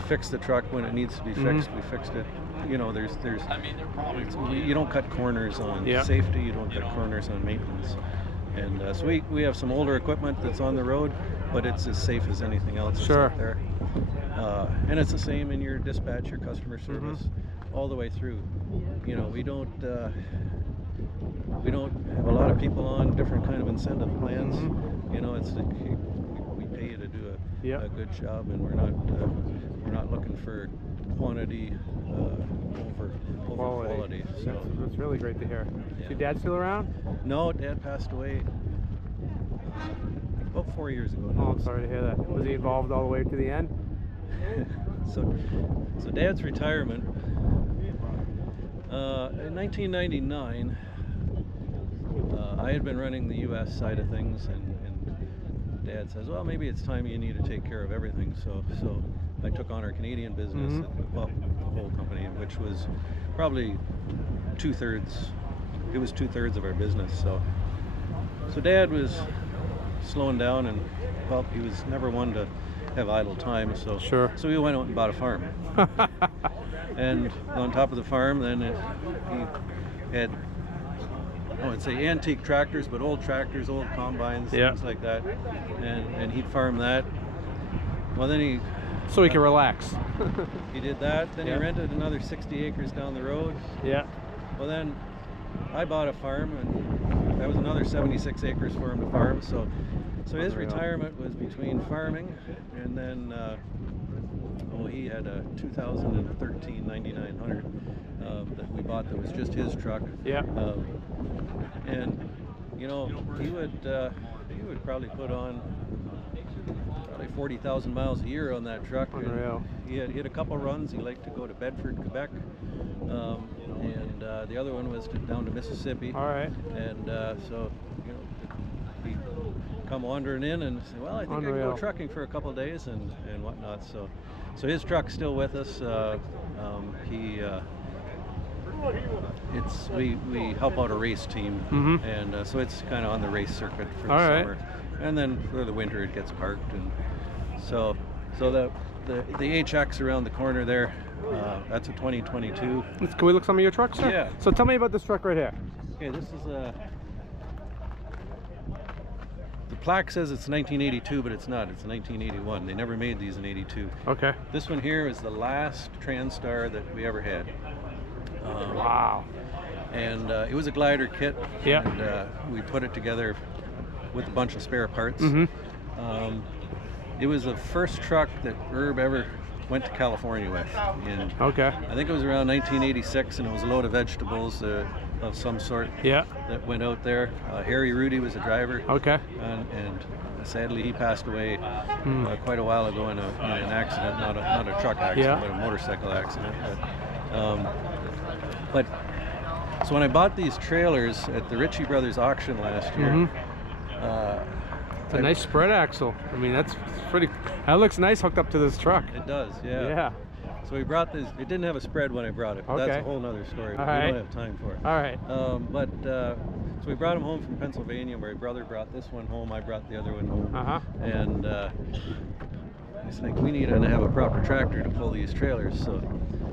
fix the truck when it needs to be fixed. We fixed it. You know, you don't cut corners on safety. You don't cut corners on maintenance. And so we have some older equipment that's on the road, but it's as safe as anything else that's out there. And it's the same in your dispatch, your customer service, all the way through. You know, we don't have a lot of people on different kind of incentive plans. You know, we pay you to do a good job, and we're not looking for quantity over quality. So that's really great to hear. Is your dad still around? No, Dad passed away about 4 years ago now. Oh, I'm sorry to hear that. Was he involved all the way to the end? So Dad's retirement in 1999. I had been running the U.S. side of things, and Dad says, well, maybe it's time you need to take care of everything. So I took on our Canadian business, well, the whole company, which was probably two-thirds of our business. So Dad was slowing down, and well, he was never one to have idle time. So we went out and bought a farm. And on top of the farm, then he had, I would say antique tractors, but old tractors, old combines, things like that. And he'd farm that. Well, then so he can relax. He did that. Then he rented another 60 acres down the road. Yeah. Well, then I bought a farm, and that was another 76 acres for him to farm. So his retirement was between farming and then he had a 2013 9900 that we bought that was just his truck. Yeah. And you know, he would probably put on 40,000 miles a year on that truck. Unreal. He had a couple runs. He liked to go to Bedford, Quebec, and the other one was down to Mississippi. All right. And so you know, he'd come wandering in and say, well, I think I can go trucking for a couple of days and whatnot. So his truck's still with us. We help out a race team, and so it's kind of on the race circuit for the summer, and then for the winter it gets parked. And so the HX around the corner there, that's a 2022. Can we look some of your trucks, sir? Yeah. So tell me about this truck right here. Okay, this is the plaque says it's 1982, but it's not. It's 1981. They never made these in 82. Okay. This one here is the last TransStar that we ever had. Wow. And it was a glider kit. Yeah. And we put it together with a bunch of spare parts. It was the first truck that Erb ever went to California with. And Okay. I think it was around 1986, and it was a load of vegetables of some sort Yeah. that went out there. Harry Rudy was the driver. Okay. And sadly he passed away quite a while ago in an accident, not a truck accident, but a motorcycle accident. But so when I bought these trailers at the Ritchie Brothers auction last year, it's a nice spread axle. I mean, that's pretty. That looks nice hooked up to this truck. It does, yeah. Yeah. So we brought this. It didn't have a spread when I brought it, but that's a whole nother story. All We right. don't have time for it. All right. So we brought them home from Pennsylvania. My brother brought this one home. I brought the other one home. And it's like, we need to have a proper tractor to pull these trailers.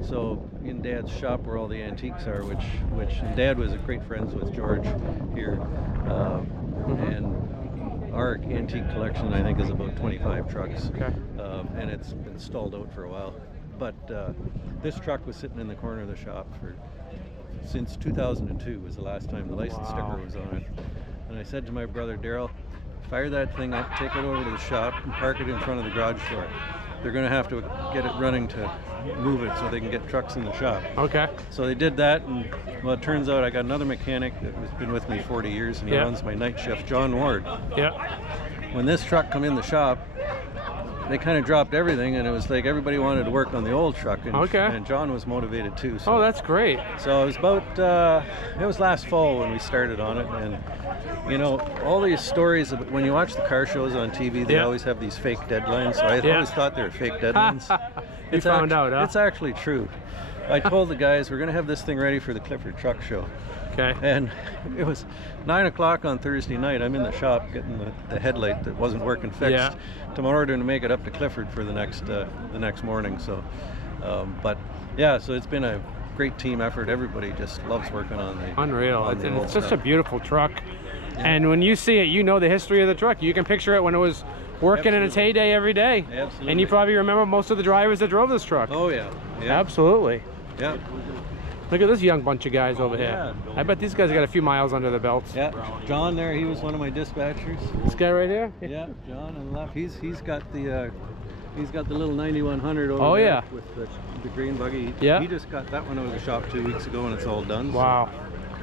So in Dad's shop where all the antiques are, which Dad was great friends with George here, and our antique collection I think is about 25 trucks. Okay. And it's been stalled out for a while. But this truck was sitting in the corner of the shop since 2002 was the last time the license sticker was on it. And I said to my brother Daryl, fire that thing up, take it over to the shop, and park it in front of the garage door. They're going to have to get it running to move it so they can get trucks in the shop. Okay. So they did that, and well, it turns out I got another mechanic that has been with me 40 years, and he runs my night shift, John Ward. Yeah. When this truck come in the shop, they kind of dropped everything, and it was like everybody wanted to work on the old truck, and John was motivated too. So. Oh, that's great. So it was about, it was last fall when we started on it, and you know, all these stories, when you watch the car shows on TV, they always have these fake deadlines, so I always thought they were fake deadlines. You found out, huh? It's actually true. I told the guys, we're going to have this thing ready for the Clifford Truck Show. Okay. And it was 9 o'clock on Thursday night. I'm in the shop getting the headlight that wasn't working fixed tomorrow to make it up to Clifford for the next morning. So, but yeah, so it's been a great team effort. Everybody just loves working on the unreal. It's such a beautiful truck. Yeah. And when you see it, you know the history of the truck. You can picture it when it was working in its heyday every day. Absolutely. And you probably remember most of the drivers that drove this truck. Oh yeah. Yeah. Absolutely. Yeah. Look at this young bunch of guys over here. I bet these guys got a few miles under their belts. Yeah. John there, he was one of my dispatchers. This guy right here? Yeah, John on the left. He's got the little 9100 over there with the green buggy. Yeah. He just got that one out of the shop 2 weeks ago, and it's all done. Wow.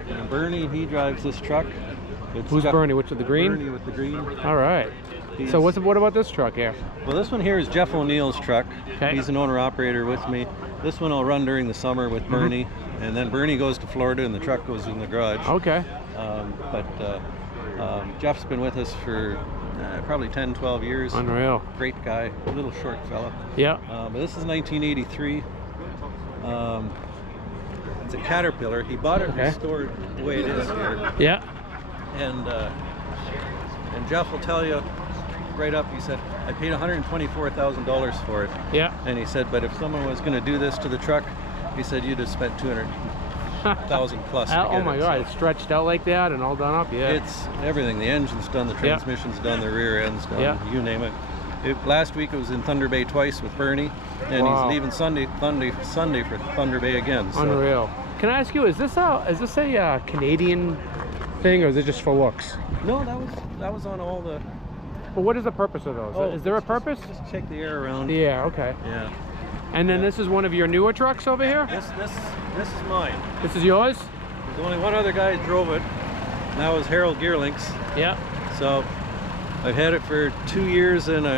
So. And Bernie, he drives this truck. Who's Bernie? Which with the green? Bernie with the green. All right. So what about this truck here? Well, this one here is Jeff O'Neill's truck. Okay. He's an owner-operator with me. This one I'll run during the summer with Bernie, and then Bernie goes to Florida and the truck goes in the garage. Okay. Jeff's been with us for probably 10, 12 years. Unreal. Great guy, a little short fella. Yeah. But this is 1983. It's a Caterpillar. He bought it restored the way it is here. Yeah. And Jeff will tell you right up, he said, I paid $124,000 for it. Yeah. And he said, but if someone was going to do this to the truck, he said, you'd have spent $200,000 plus to get oh my God, so. it's stretched out like that and all done up, It's everything. The engine's done, the transmission's done, the rear end's done, you name it. Last week it was in Thunder Bay twice with Bernie, and he's leaving Sunday for Thunder Bay again. So. Unreal. Can I ask you, is this a Canadian thing, or is it just for looks? No, that was on all the. But what is the purpose of those? Is there a purpose? Just take the air around. Yeah. Okay. Yeah. And then this is one of your newer trucks over here? This is mine. This is yours? There's only one other guy who drove it, and that was Harold Geerlinks. Yeah. So I've had it for 2 years, and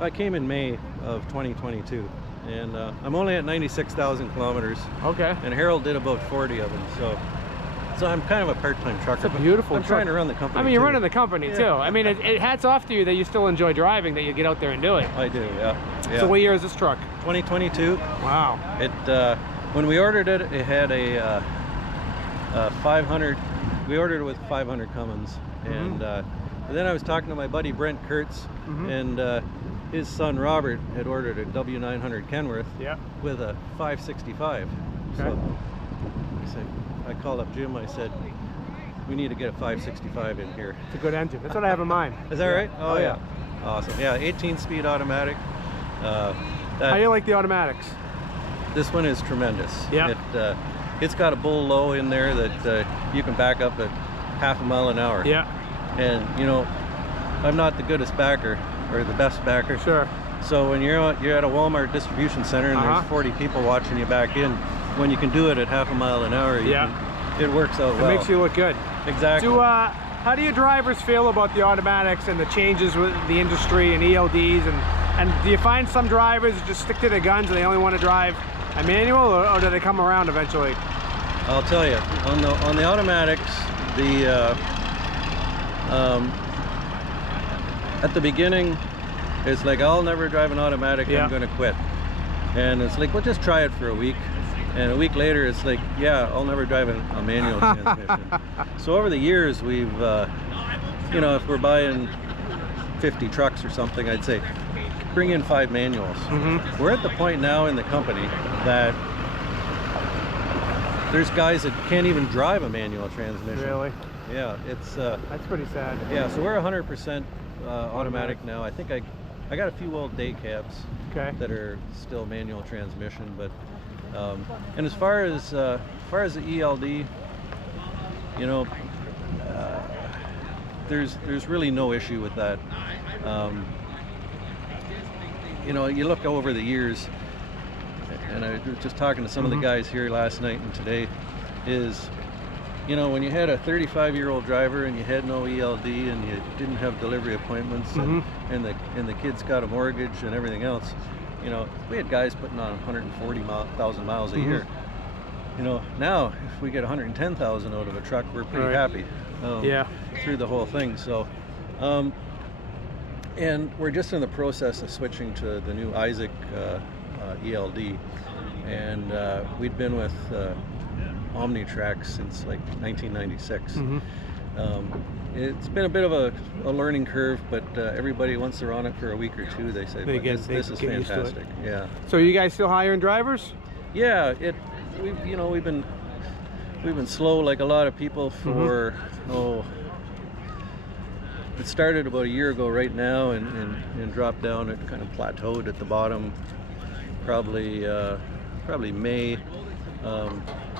I came in May of 2022, and I'm only at 96,000 kilometers. Okay. And Harold did about 40 of them, so I'm kind of a part-time trucker. It's a beautiful truck. I'm trying to run the company. I mean, you're running the company too. I mean, it hats off to you that you still enjoy driving, that you get out there and do it. I do, yeah. So what year is this truck? 2022. Wow. It when we ordered it, it had a 500. We ordered it with 500 Cummins, and then I was talking to my buddy Brent Kurtz, and his son Robert had ordered a W900 Kenworth with a 565. Okay. So I called up Jim. I said, we need to get a 565 in here. It's a good engine. That's what I have in mind. Is that right? Oh yeah. Awesome. Yeah, 18-speed automatic. How do you like the automatics? This one is tremendous. Yeah. It's got a bull low in there that you can back up at half a mile an hour. Yeah. And you know, I'm not the goodest backer or the best backer. Sure. So when you're at a Walmart distribution center and there's 40 people watching you back in, when you can do it at half a mile an hour, it works out well. It makes you look good. Exactly. How do your drivers feel about the automatics and the changes with the industry and ELDs? And do you find some drivers just stick to their guns and they only want to drive a manual, or do they come around eventually? I'll tell you, on the automatics, at the beginning, it's like, I'll never drive an automatic, I'm going to quit. And it's like, well, just try it for a week. And a week later, it's like, yeah, I'll never drive a manual transmission. So over the years, we've, you know, if we're buying 50 trucks or something, I'd say, bring in 5 manuals. We're at the point now in the company that there's guys that can't even drive a manual transmission. Really? Yeah, it's... that's pretty sad. Yeah, so we're 100% automatic now. I think I got a few old day cabs that are still manual transmission, but and as far as the ELD, you know, there's really no issue with that. You know, you look over the years, and I was just talking to some of the guys here last night and today, is, you know, when you had a 35-year-old driver and you had no ELD and you didn't have delivery appointments and the kids got a mortgage and everything else, you know, we had guys putting on 140,000 miles a year. You know, now if we get 110,000 out of a truck, we're pretty happy. Through the whole thing. So, and we're just in the process of switching to the new Isaac ELD, and we'd been with OmniTrack since like 1996. It's been a bit of a learning curve, but everybody, once they're on it for a week or two, they say, this is fantastic. Yeah. So you guys still hiring drivers? Yeah, we've been slow like a lot of people for it started about a year ago right now and dropped down. It kind of plateaued at the bottom, probably May.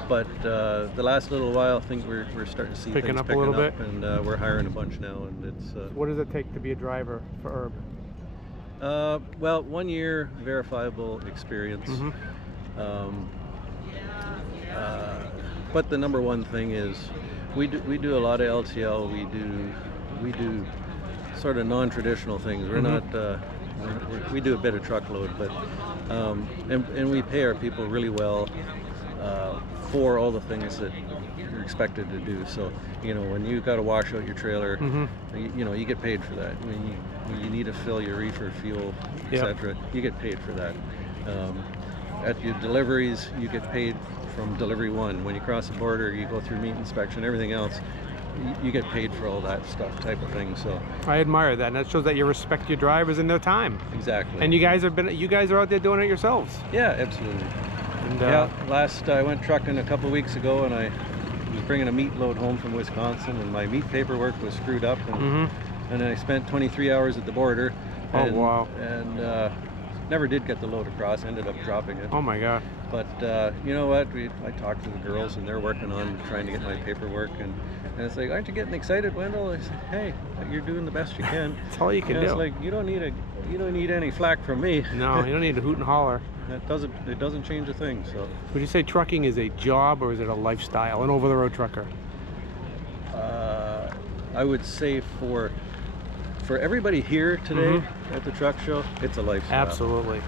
But the last little while, I think we're starting to see picking things up a little bit, and we're hiring a bunch now. And it's what does it take to be a driver for Erb? Well, 1 year verifiable experience. But the number one thing is we do a lot of LTL. We do sort of non-traditional things. We're not. We do a bit of truckload, but and we pay our people really well for all the things that you're expected to do. So, you know, when you got to wash out your trailer, you know, you get paid for that. When you need to fill your reefer fuel, etc., you get paid for that. At your deliveries, you get paid from delivery one. When you cross the border, you go through meat inspection, everything else, you get paid for all that stuff, type of thing. So I admire that, and that shows that you respect your drivers and their time. Exactly. And you guys are out there doing it yourselves. Yeah, absolutely. And I went trucking a couple weeks ago, and I was bringing a meat load home from Wisconsin, and my meat paperwork was screwed up, and I spent 23 hours at the border. Oh, wow. And never did get the load across, ended up dropping it. Oh my God. But you know what, I talked to the girls, and they're working on trying to get my paperwork, and it's like, aren't you getting excited, Wendell? I said, hey, you're doing the best you can. That's all you can do. It's like, you don't need any flack from me. No, you don't need to hoot and holler. It doesn't change a thing. So would you say trucking is a job, or is it a lifestyle, an over-the-road trucker? I would say for everybody here today at the truck show, it's a lifestyle. Absolutely.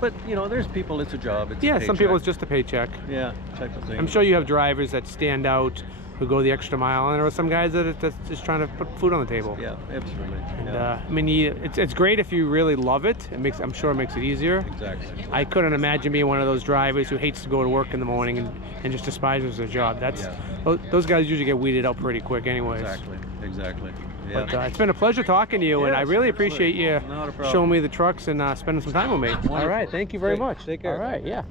But you know, there's people, it's a job. It's a some people it's just a paycheck. Yeah, type of thing. I'm sure you have drivers that stand out, who go the extra mile, and there are some guys that's just trying to put food on the table. Yeah, absolutely. And, I mean, it's great if you really love it. I'm sure it makes it easier. Exactly. I couldn't imagine being one of those drivers who hates to go to work in the morning and just despises their job. Those guys usually get weeded out pretty quick anyways. Exactly. Yeah. But it's been a pleasure talking to you, and I really appreciate you showing me the trucks and spending some time with me. Wonderful. All right, thank you very much. Take care. All right, yeah.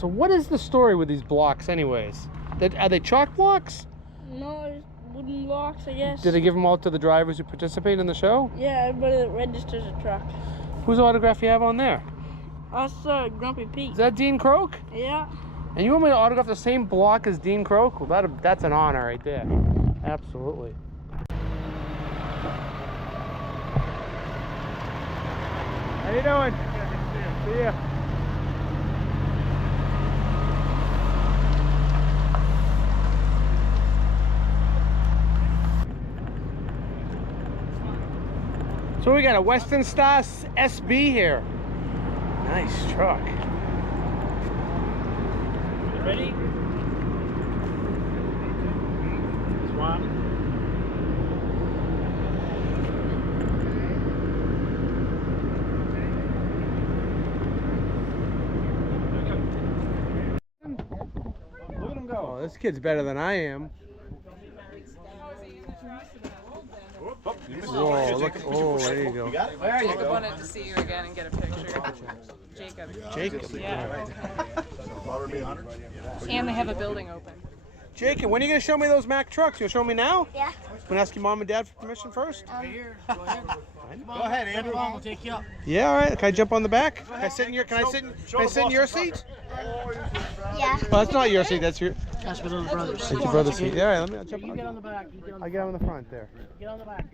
So what is the story with these blocks anyways? Are they chalk blocks? No, it's wooden blocks, I guess. Did they give them all to the drivers who participate in the show? Yeah, everybody that registers a truck. Whose autograph you have on there? Us, Grumpy Pete. Is that Dean Croak? Yeah. And you want me to autograph the same block as Dean Croak? Well, that's an honor right there. Absolutely. How you doing? See ya. So we got a Western Star SB here. Nice truck. Ready? One. Look at him go. Oh, this kid's better than I am. Whoa, look. Oh, there you go. There you go. Wanted to see you again and get a picture. Jacob. Jacob. Yeah. And they have a building open. Jacob, when are you going to show me those Mack trucks? You'll show me now? Yeah. Want to ask your mom and dad for permission first? Right here. Go ahead. Go ahead, Andrew. We'll take you up. Yeah, all right. Can I jump on the back? Can I sit in your? Can I sit in your seat? Yeah. Oh, that's not your seat. That's your. That's my little brother's That's your brother's seat. Yeah, all right. Let me jump. You get on the back. I get on the front there. Get on the back.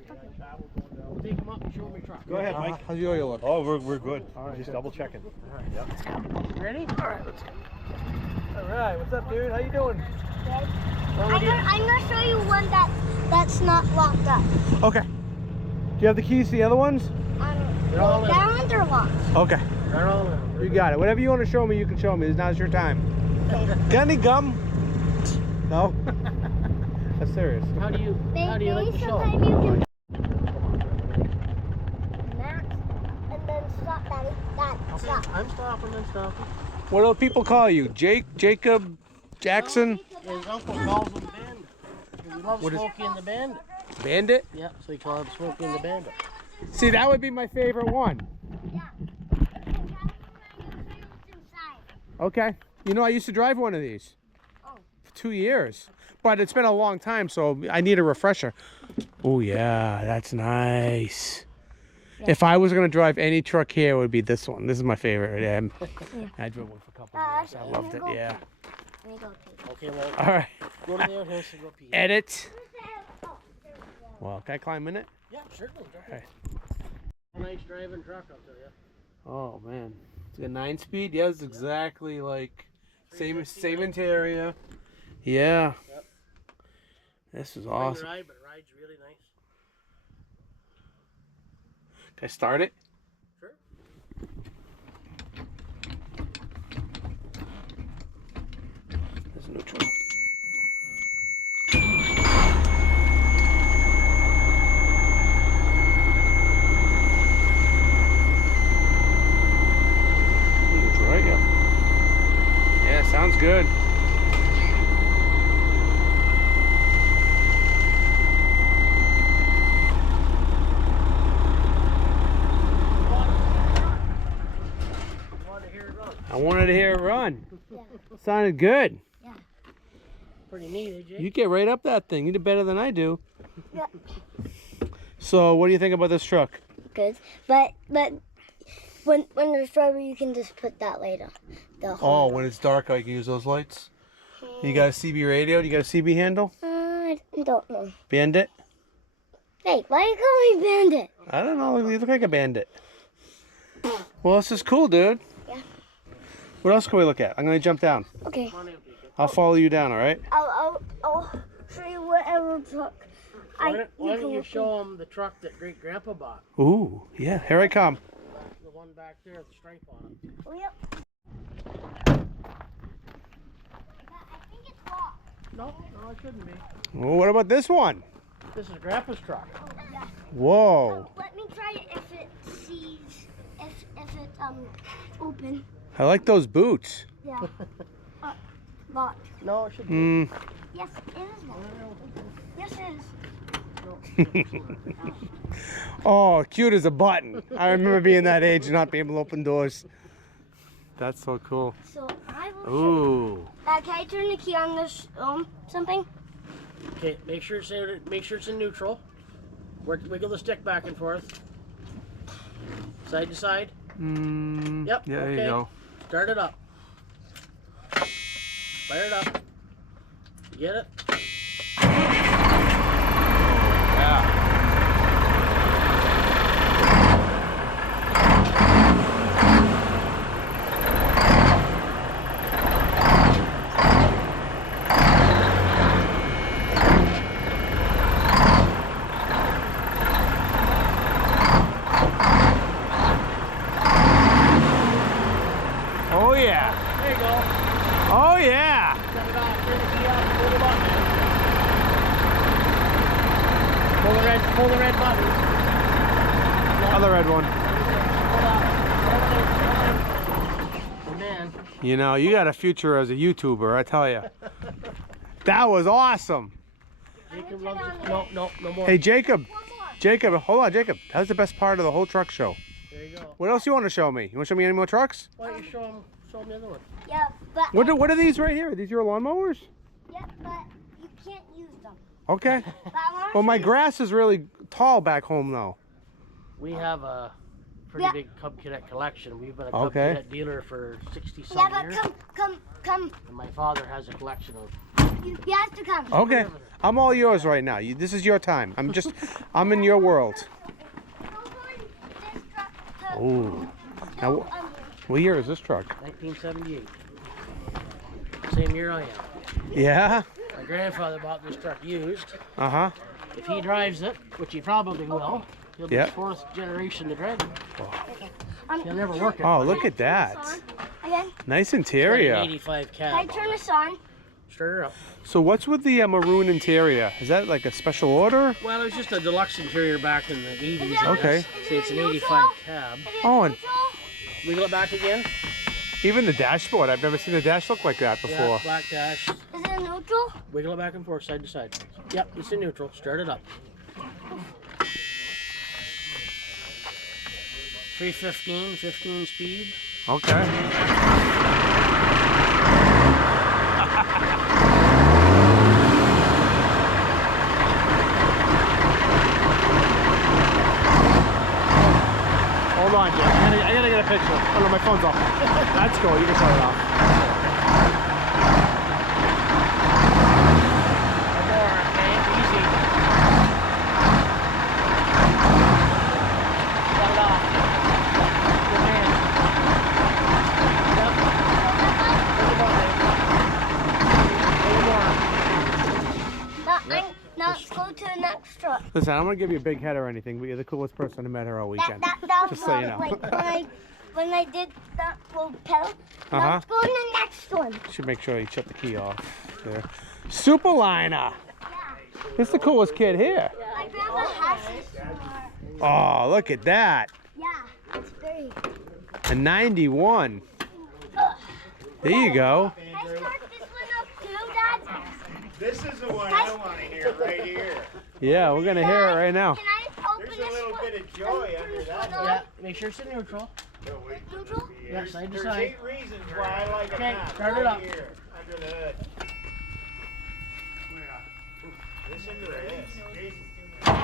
We'll take him up and show him your truck. Go ahead, Mike. How's your oil look? Oh, we're good. All right, Just good. double checking. Ready? All right, let's go. All right, what's up, dude? How you doing? I'm gonna show you one that's not locked up. Okay. Do you have the keys to the other ones? That ones are locked. Okay. You got it. Whatever you want to show me, you can show me. Now's your time. Got any gum? No? That's serious. How do you like to show them? You can Max, and then stop, Daddy. Dad, stop. I'm stopping and stopping. What do people call you? Jacob, Jackson? His uncle calls him Bandit. He loves Smokey and the Bandit. Bandit? Yeah, so he calls him Smokey and the Bandit. See, that would be my favorite one. Okay. You know, I used to drive one of these for 2 years, but it's been a long time, so I need a refresher. Oh, yeah, that's nice. Yeah. If I was going to drive any truck here, it would be this one. This is my favorite. Yeah. I drove one for a couple of years. I loved it, yeah. Okay, well, all right. Go to the outhouse and go pee. Edit. Well, can I climb in it? Yeah, certainly. Okay. Nice driving truck, I'll tell you. Oh, man. It's a 9-speed? Yeah, it's exactly like same interior. Yeah. Yep. This is awesome. Ride, but it rides really nice. Can I start it? Sure. There's neutral. Right, yeah. Yeah, sounds good. I wanted to hear it run. Yeah. Sounded good. Yeah. Pretty neat, eh, Jake? You get right up that thing. You did better than I do. Yeah. So, what do you think about this truck? Good, but when there's rubber, you can just put that later. Oh, when it's dark, I can use those lights. You got a CB radio? Do you got a CB handle? I don't know. Bandit? Hey, why you call me Bandit? I don't know. You look like a bandit. Well, this is cool, dude. Yeah. What else can we look at? I'm gonna jump down. Okay. I'll follow you down. All right. I'll show you whatever truck. Why don't you show them the truck that Great Grandpa bought? Ooh, yeah. Here I come. The one back there with the stripe on it. Oh, yep. I think it's locked. No, it shouldn't be. Well, what about this one? This is Grandpa's truck. Yeah. Whoa. Let me try it if it sees if it's open. I like those boots. Yeah. Locked. No, it should be. Yes, it is locked. Yes, it is. Oh, cute as a button. I remember being that age and not being able to open doors. That's so cool. So I Ooh. Can I turn the key on this something? Okay, make sure it's in neutral. Wiggle the stick back and forth. Side to side. Yep. Yeah, okay. there you go. Start it up. Fire it up. You get it? Yeah. Oh yeah. There you go. Oh yeah. Shut it off. Turn the key off. Pull the button. Pull the red button. Other red one. Oh, man. You know, you got a future as a YouTuber, I tell you. That was awesome. Jacob loves it. No more. Hey, Jacob. Jacob, hold on, Jacob. That's the best part of the whole truck show. There you go. What else you want to show me? You want to show me any more trucks? Why don't you show him the other one? Yeah, but. What are these right here? Are these your lawnmowers? Yeah, but you can't use them. Okay. But I wanna Well, my show you- grass is really tall back home, though. We have a pretty big Cub Cadet collection. We've been a Cub Okay. Cadet dealer for 60-some Yeah, but years. come. And my father has a collection of. You have to come. Okay. I'm all yours right now. This is your time. I'm in your world. Ooh. Now, what year is this truck? 1978. Same year I am. Yeah? My grandfather bought this truck used. Uh-huh. If he drives it, which he probably will, he'll be Yeah. the 4th generation to drive it. He'll never work it. Oh, look at that. Again. Nice It's got interior. an 85 Can I cab. turn this on? Start her up. So what's with the maroon interior? Is that like a special order? Well, it was just a deluxe interior back in the 80s. I Okay. guess. See, it's an 85 cab. Oh, and Wiggle it back again. even the dashboard. I've never seen the dash look like that Yeah, before. black dash. Is it in neutral? Wiggle it back and forth, side to side. Yep, it's in neutral. Start it up. 315, 15 speed. Okay. Hold on, Jeff. I gotta get a picture. Oh no, my phone's off. That's cool. You can turn it off. More, okay? Easy. Shut it off. Good man. Yep. Pull the button. A little more. Now go to the next truck. Listen, I'm gonna give you a big head or anything, but you're the coolest person I met here all weekend. That Just so you know. Like when I did that little pedal. Now let's go to the next one. Should make sure you shut the key off there. Superliner. This is the coolest kid here. My grandma has this. Oh, look at that. Yeah, it's very. A 91. There you go. Can I start this one up too, Dad? This is the one I want to hear right here. Yeah, we're gonna hear it right now. Can I open There's this a little one? bit of joy under that. Yeah, make sure it's in neutral. Neutral? Yeah, side to There's side. 8 reasons why I like a Okay, map start it right up. here under the hood. Listen to this.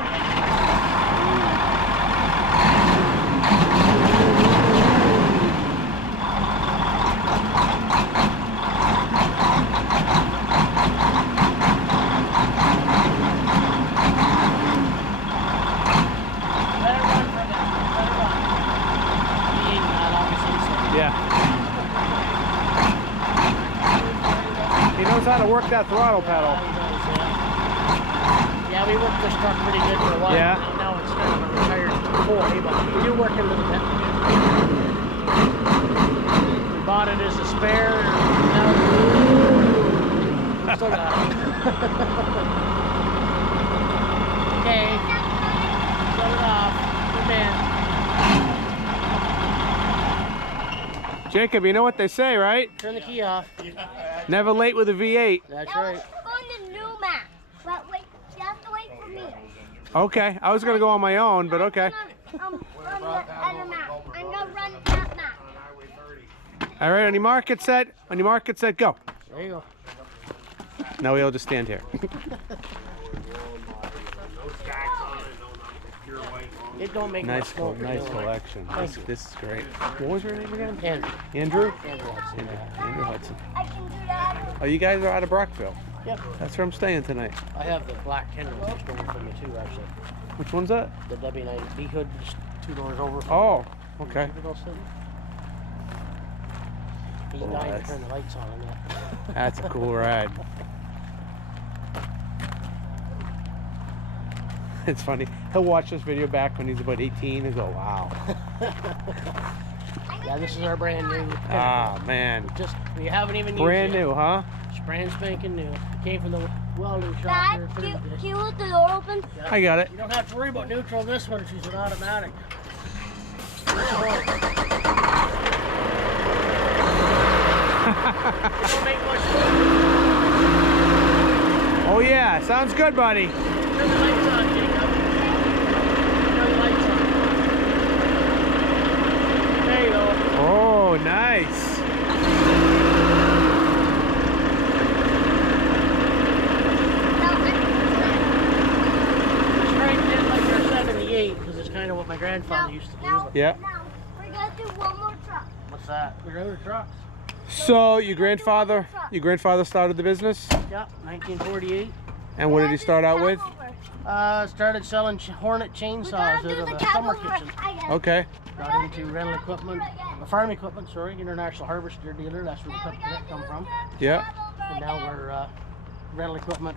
Let it run for a minute. Let it run. Obviously, so. Yeah. He knows how to work that throttle pedal. Yeah, we worked this truck pretty good for a while. Yeah. Now it's kind of a retired toy, but we do work a little bit. We bought it as a spare. Now still got it. Okay. Shut it off. Good man. Jacob, you know what they say, right? Turn the key off. Never late with a V8. That's Now right. let's go on the new map. But wait, you have to wait for me. Okay, I was gonna go on my own, but okay. On the other map. I'm gonna run that map. All right, on your mark, get set. On your mark, get set, go. There you go. Now we'll just stand here. It don't make Nice, much smoke. nice collection. This is great. What was your name again? Andrew. Andrew? Andrew Hudson. Andrew Hudson. I can do that. Oh, you guys are out of Brockville? Yep. That's where I'm staying tonight. I have the black Kendall just over from me too, actually. Which one's that? The W90 hood, just 2 doors over. From Oh, okay. He's Oh, dying to that's- turn the lights on in that. That's a cool ride. It's funny. He'll watch this video back when he's about 18 and go, wow. Yeah, this is our brand new. Ah, man. Just, we haven't even Brand used it. new, huh? It's brand spanking new. Came from the welding shop Dad, there. can you let the door open? I got it. You don't have to worry about neutral this one. She's an automatic. Don't make much Oh, yeah. Sounds good, buddy. Turn the lights on, Jacob. Turn the lights on. There you go. Oh, nice. Let's try and get like our 78 because it's kind of what my grandfather used to do. but- Yeah. We're gonna do one more truck. What's that? Your other trucks? So your grandfather started the business? Yeah, 1948. And what did he start out with? Started selling Hornet chainsaws out of a summer kitchen. Okay. Got into rental equipment, farm equipment, sorry, International Harvester Dealer, that's where the equipment come from. Yeah. And now we're rental equipment.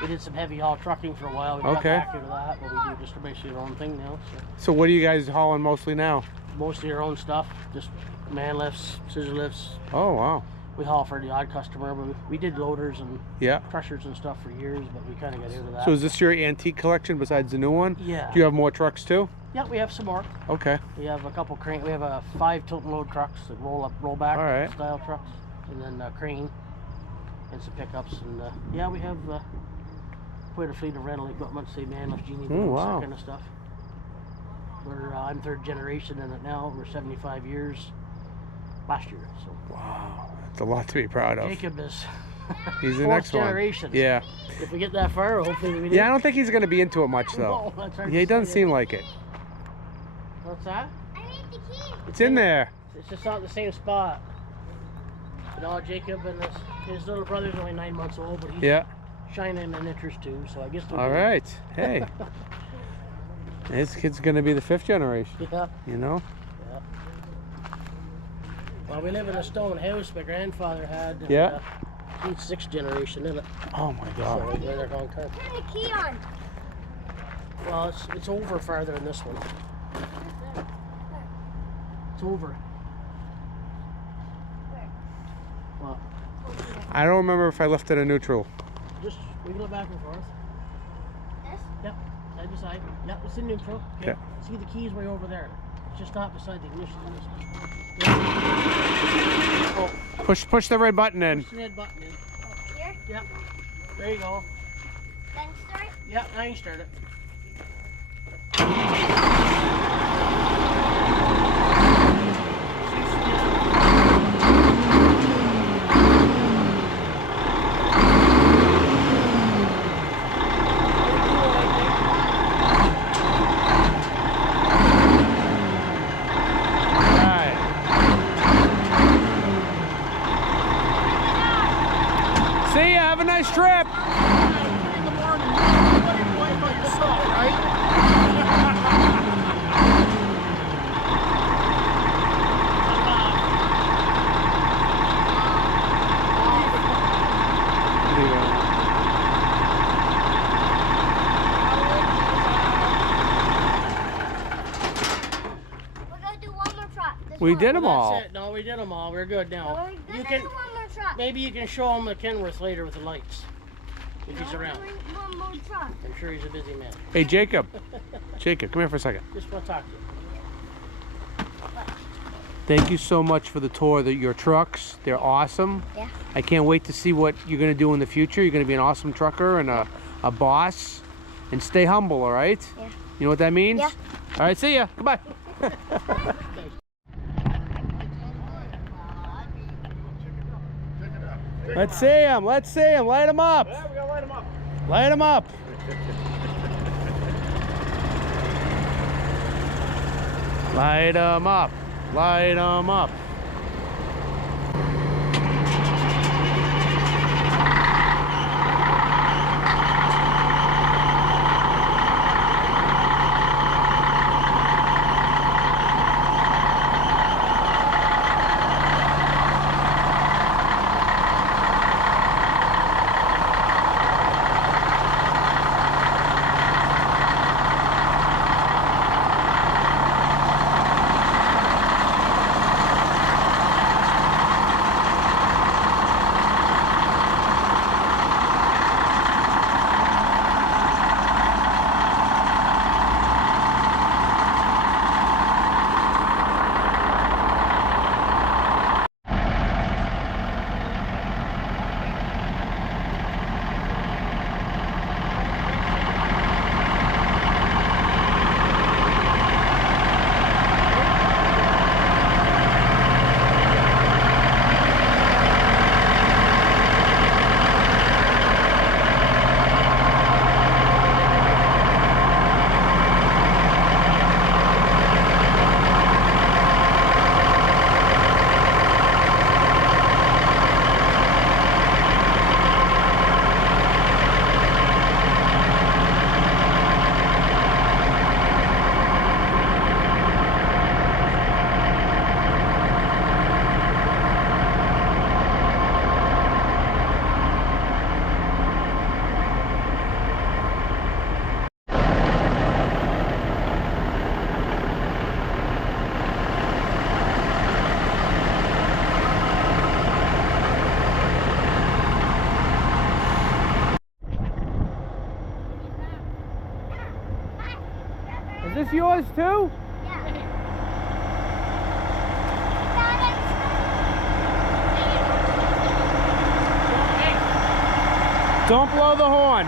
We did some heavy haul trucking for a while. We got Okay. back into that, but we do just basically our own thing now. So what are you guys hauling mostly now? Mostly our own stuff, just man lifts, scissor lifts. Oh, wow. We haul for the odd customer, but we did loaders and Yeah. crushers and stuff for years, but we kind of got into that. So is this your antique collection besides the new one? Yeah. Do you have more trucks too? Yeah, we have some more. Okay. We have a couple crane. We have 5 tilt and load trucks that roll up, roll back All right. style trucks, and then a crane and some pickups. And yeah, we have quite a fleet of rental equipment, say man lift, genie booms, wow. that kind of stuff. I'm 3rd generation in it now. We're 75 years last year. So wow, that's a lot to be proud of. Jacob is. He's the 4th next one. generation. Yeah. If we get that far, hopefully we do. Yeah, I don't think he's going to be into it much though. No, that's hard Yeah, he to doesn't say. seem like it. What's that? It's in there. It's just not in the same spot. You know, Jacob and his little brother's only 9 months old, but he's Yeah. shining an interest too. So I guess. All right. Hey. This kid's going to be the 5th generation. Yeah. You know? Yeah. Well, we live in a stone house my grandfather had. And, Yeah. he's 6th generation in it. Oh my So God. we've been there a long time. Turn the key on. Well, it's over farther than this one. It's over. Well, I don't remember if I left it in neutral. just wiggle it back and forth. This? Yep, side to side. Yep, it's in neutral. Okay. See the keys way over there. It's just not beside the ignition. Oh, Push the red button in. push the red button in. Here? Yep. There you go. Then start. Yep, now you start it. Right. See ya. Have a nice trip. In the morning, what are you doing by yourself, right? We're gonna do one more truck. This We one. did them all. That's it. No, we did them all. We're good now. We're You gonna can do one more truck. maybe you can show him the Kenworth later with the lights if he's We're around. doing one more truck. I'm sure he's a busy man. Hey, Jacob. Jacob, come here for a second. Just want to talk to you. Thank you so much for the tour of your trucks. They're awesome. Yeah. I can't wait to see what you're going to do in the future. You're going to be an awesome trucker and a boss. And stay humble, all right? Yeah. You know what that means? Yeah. All right, see ya. Goodbye. Let's see him. Let's see him. Light him up. Yeah, we gotta light him up. Light him up. Light him up. Light him up. Is this yours too? Don't blow the horn.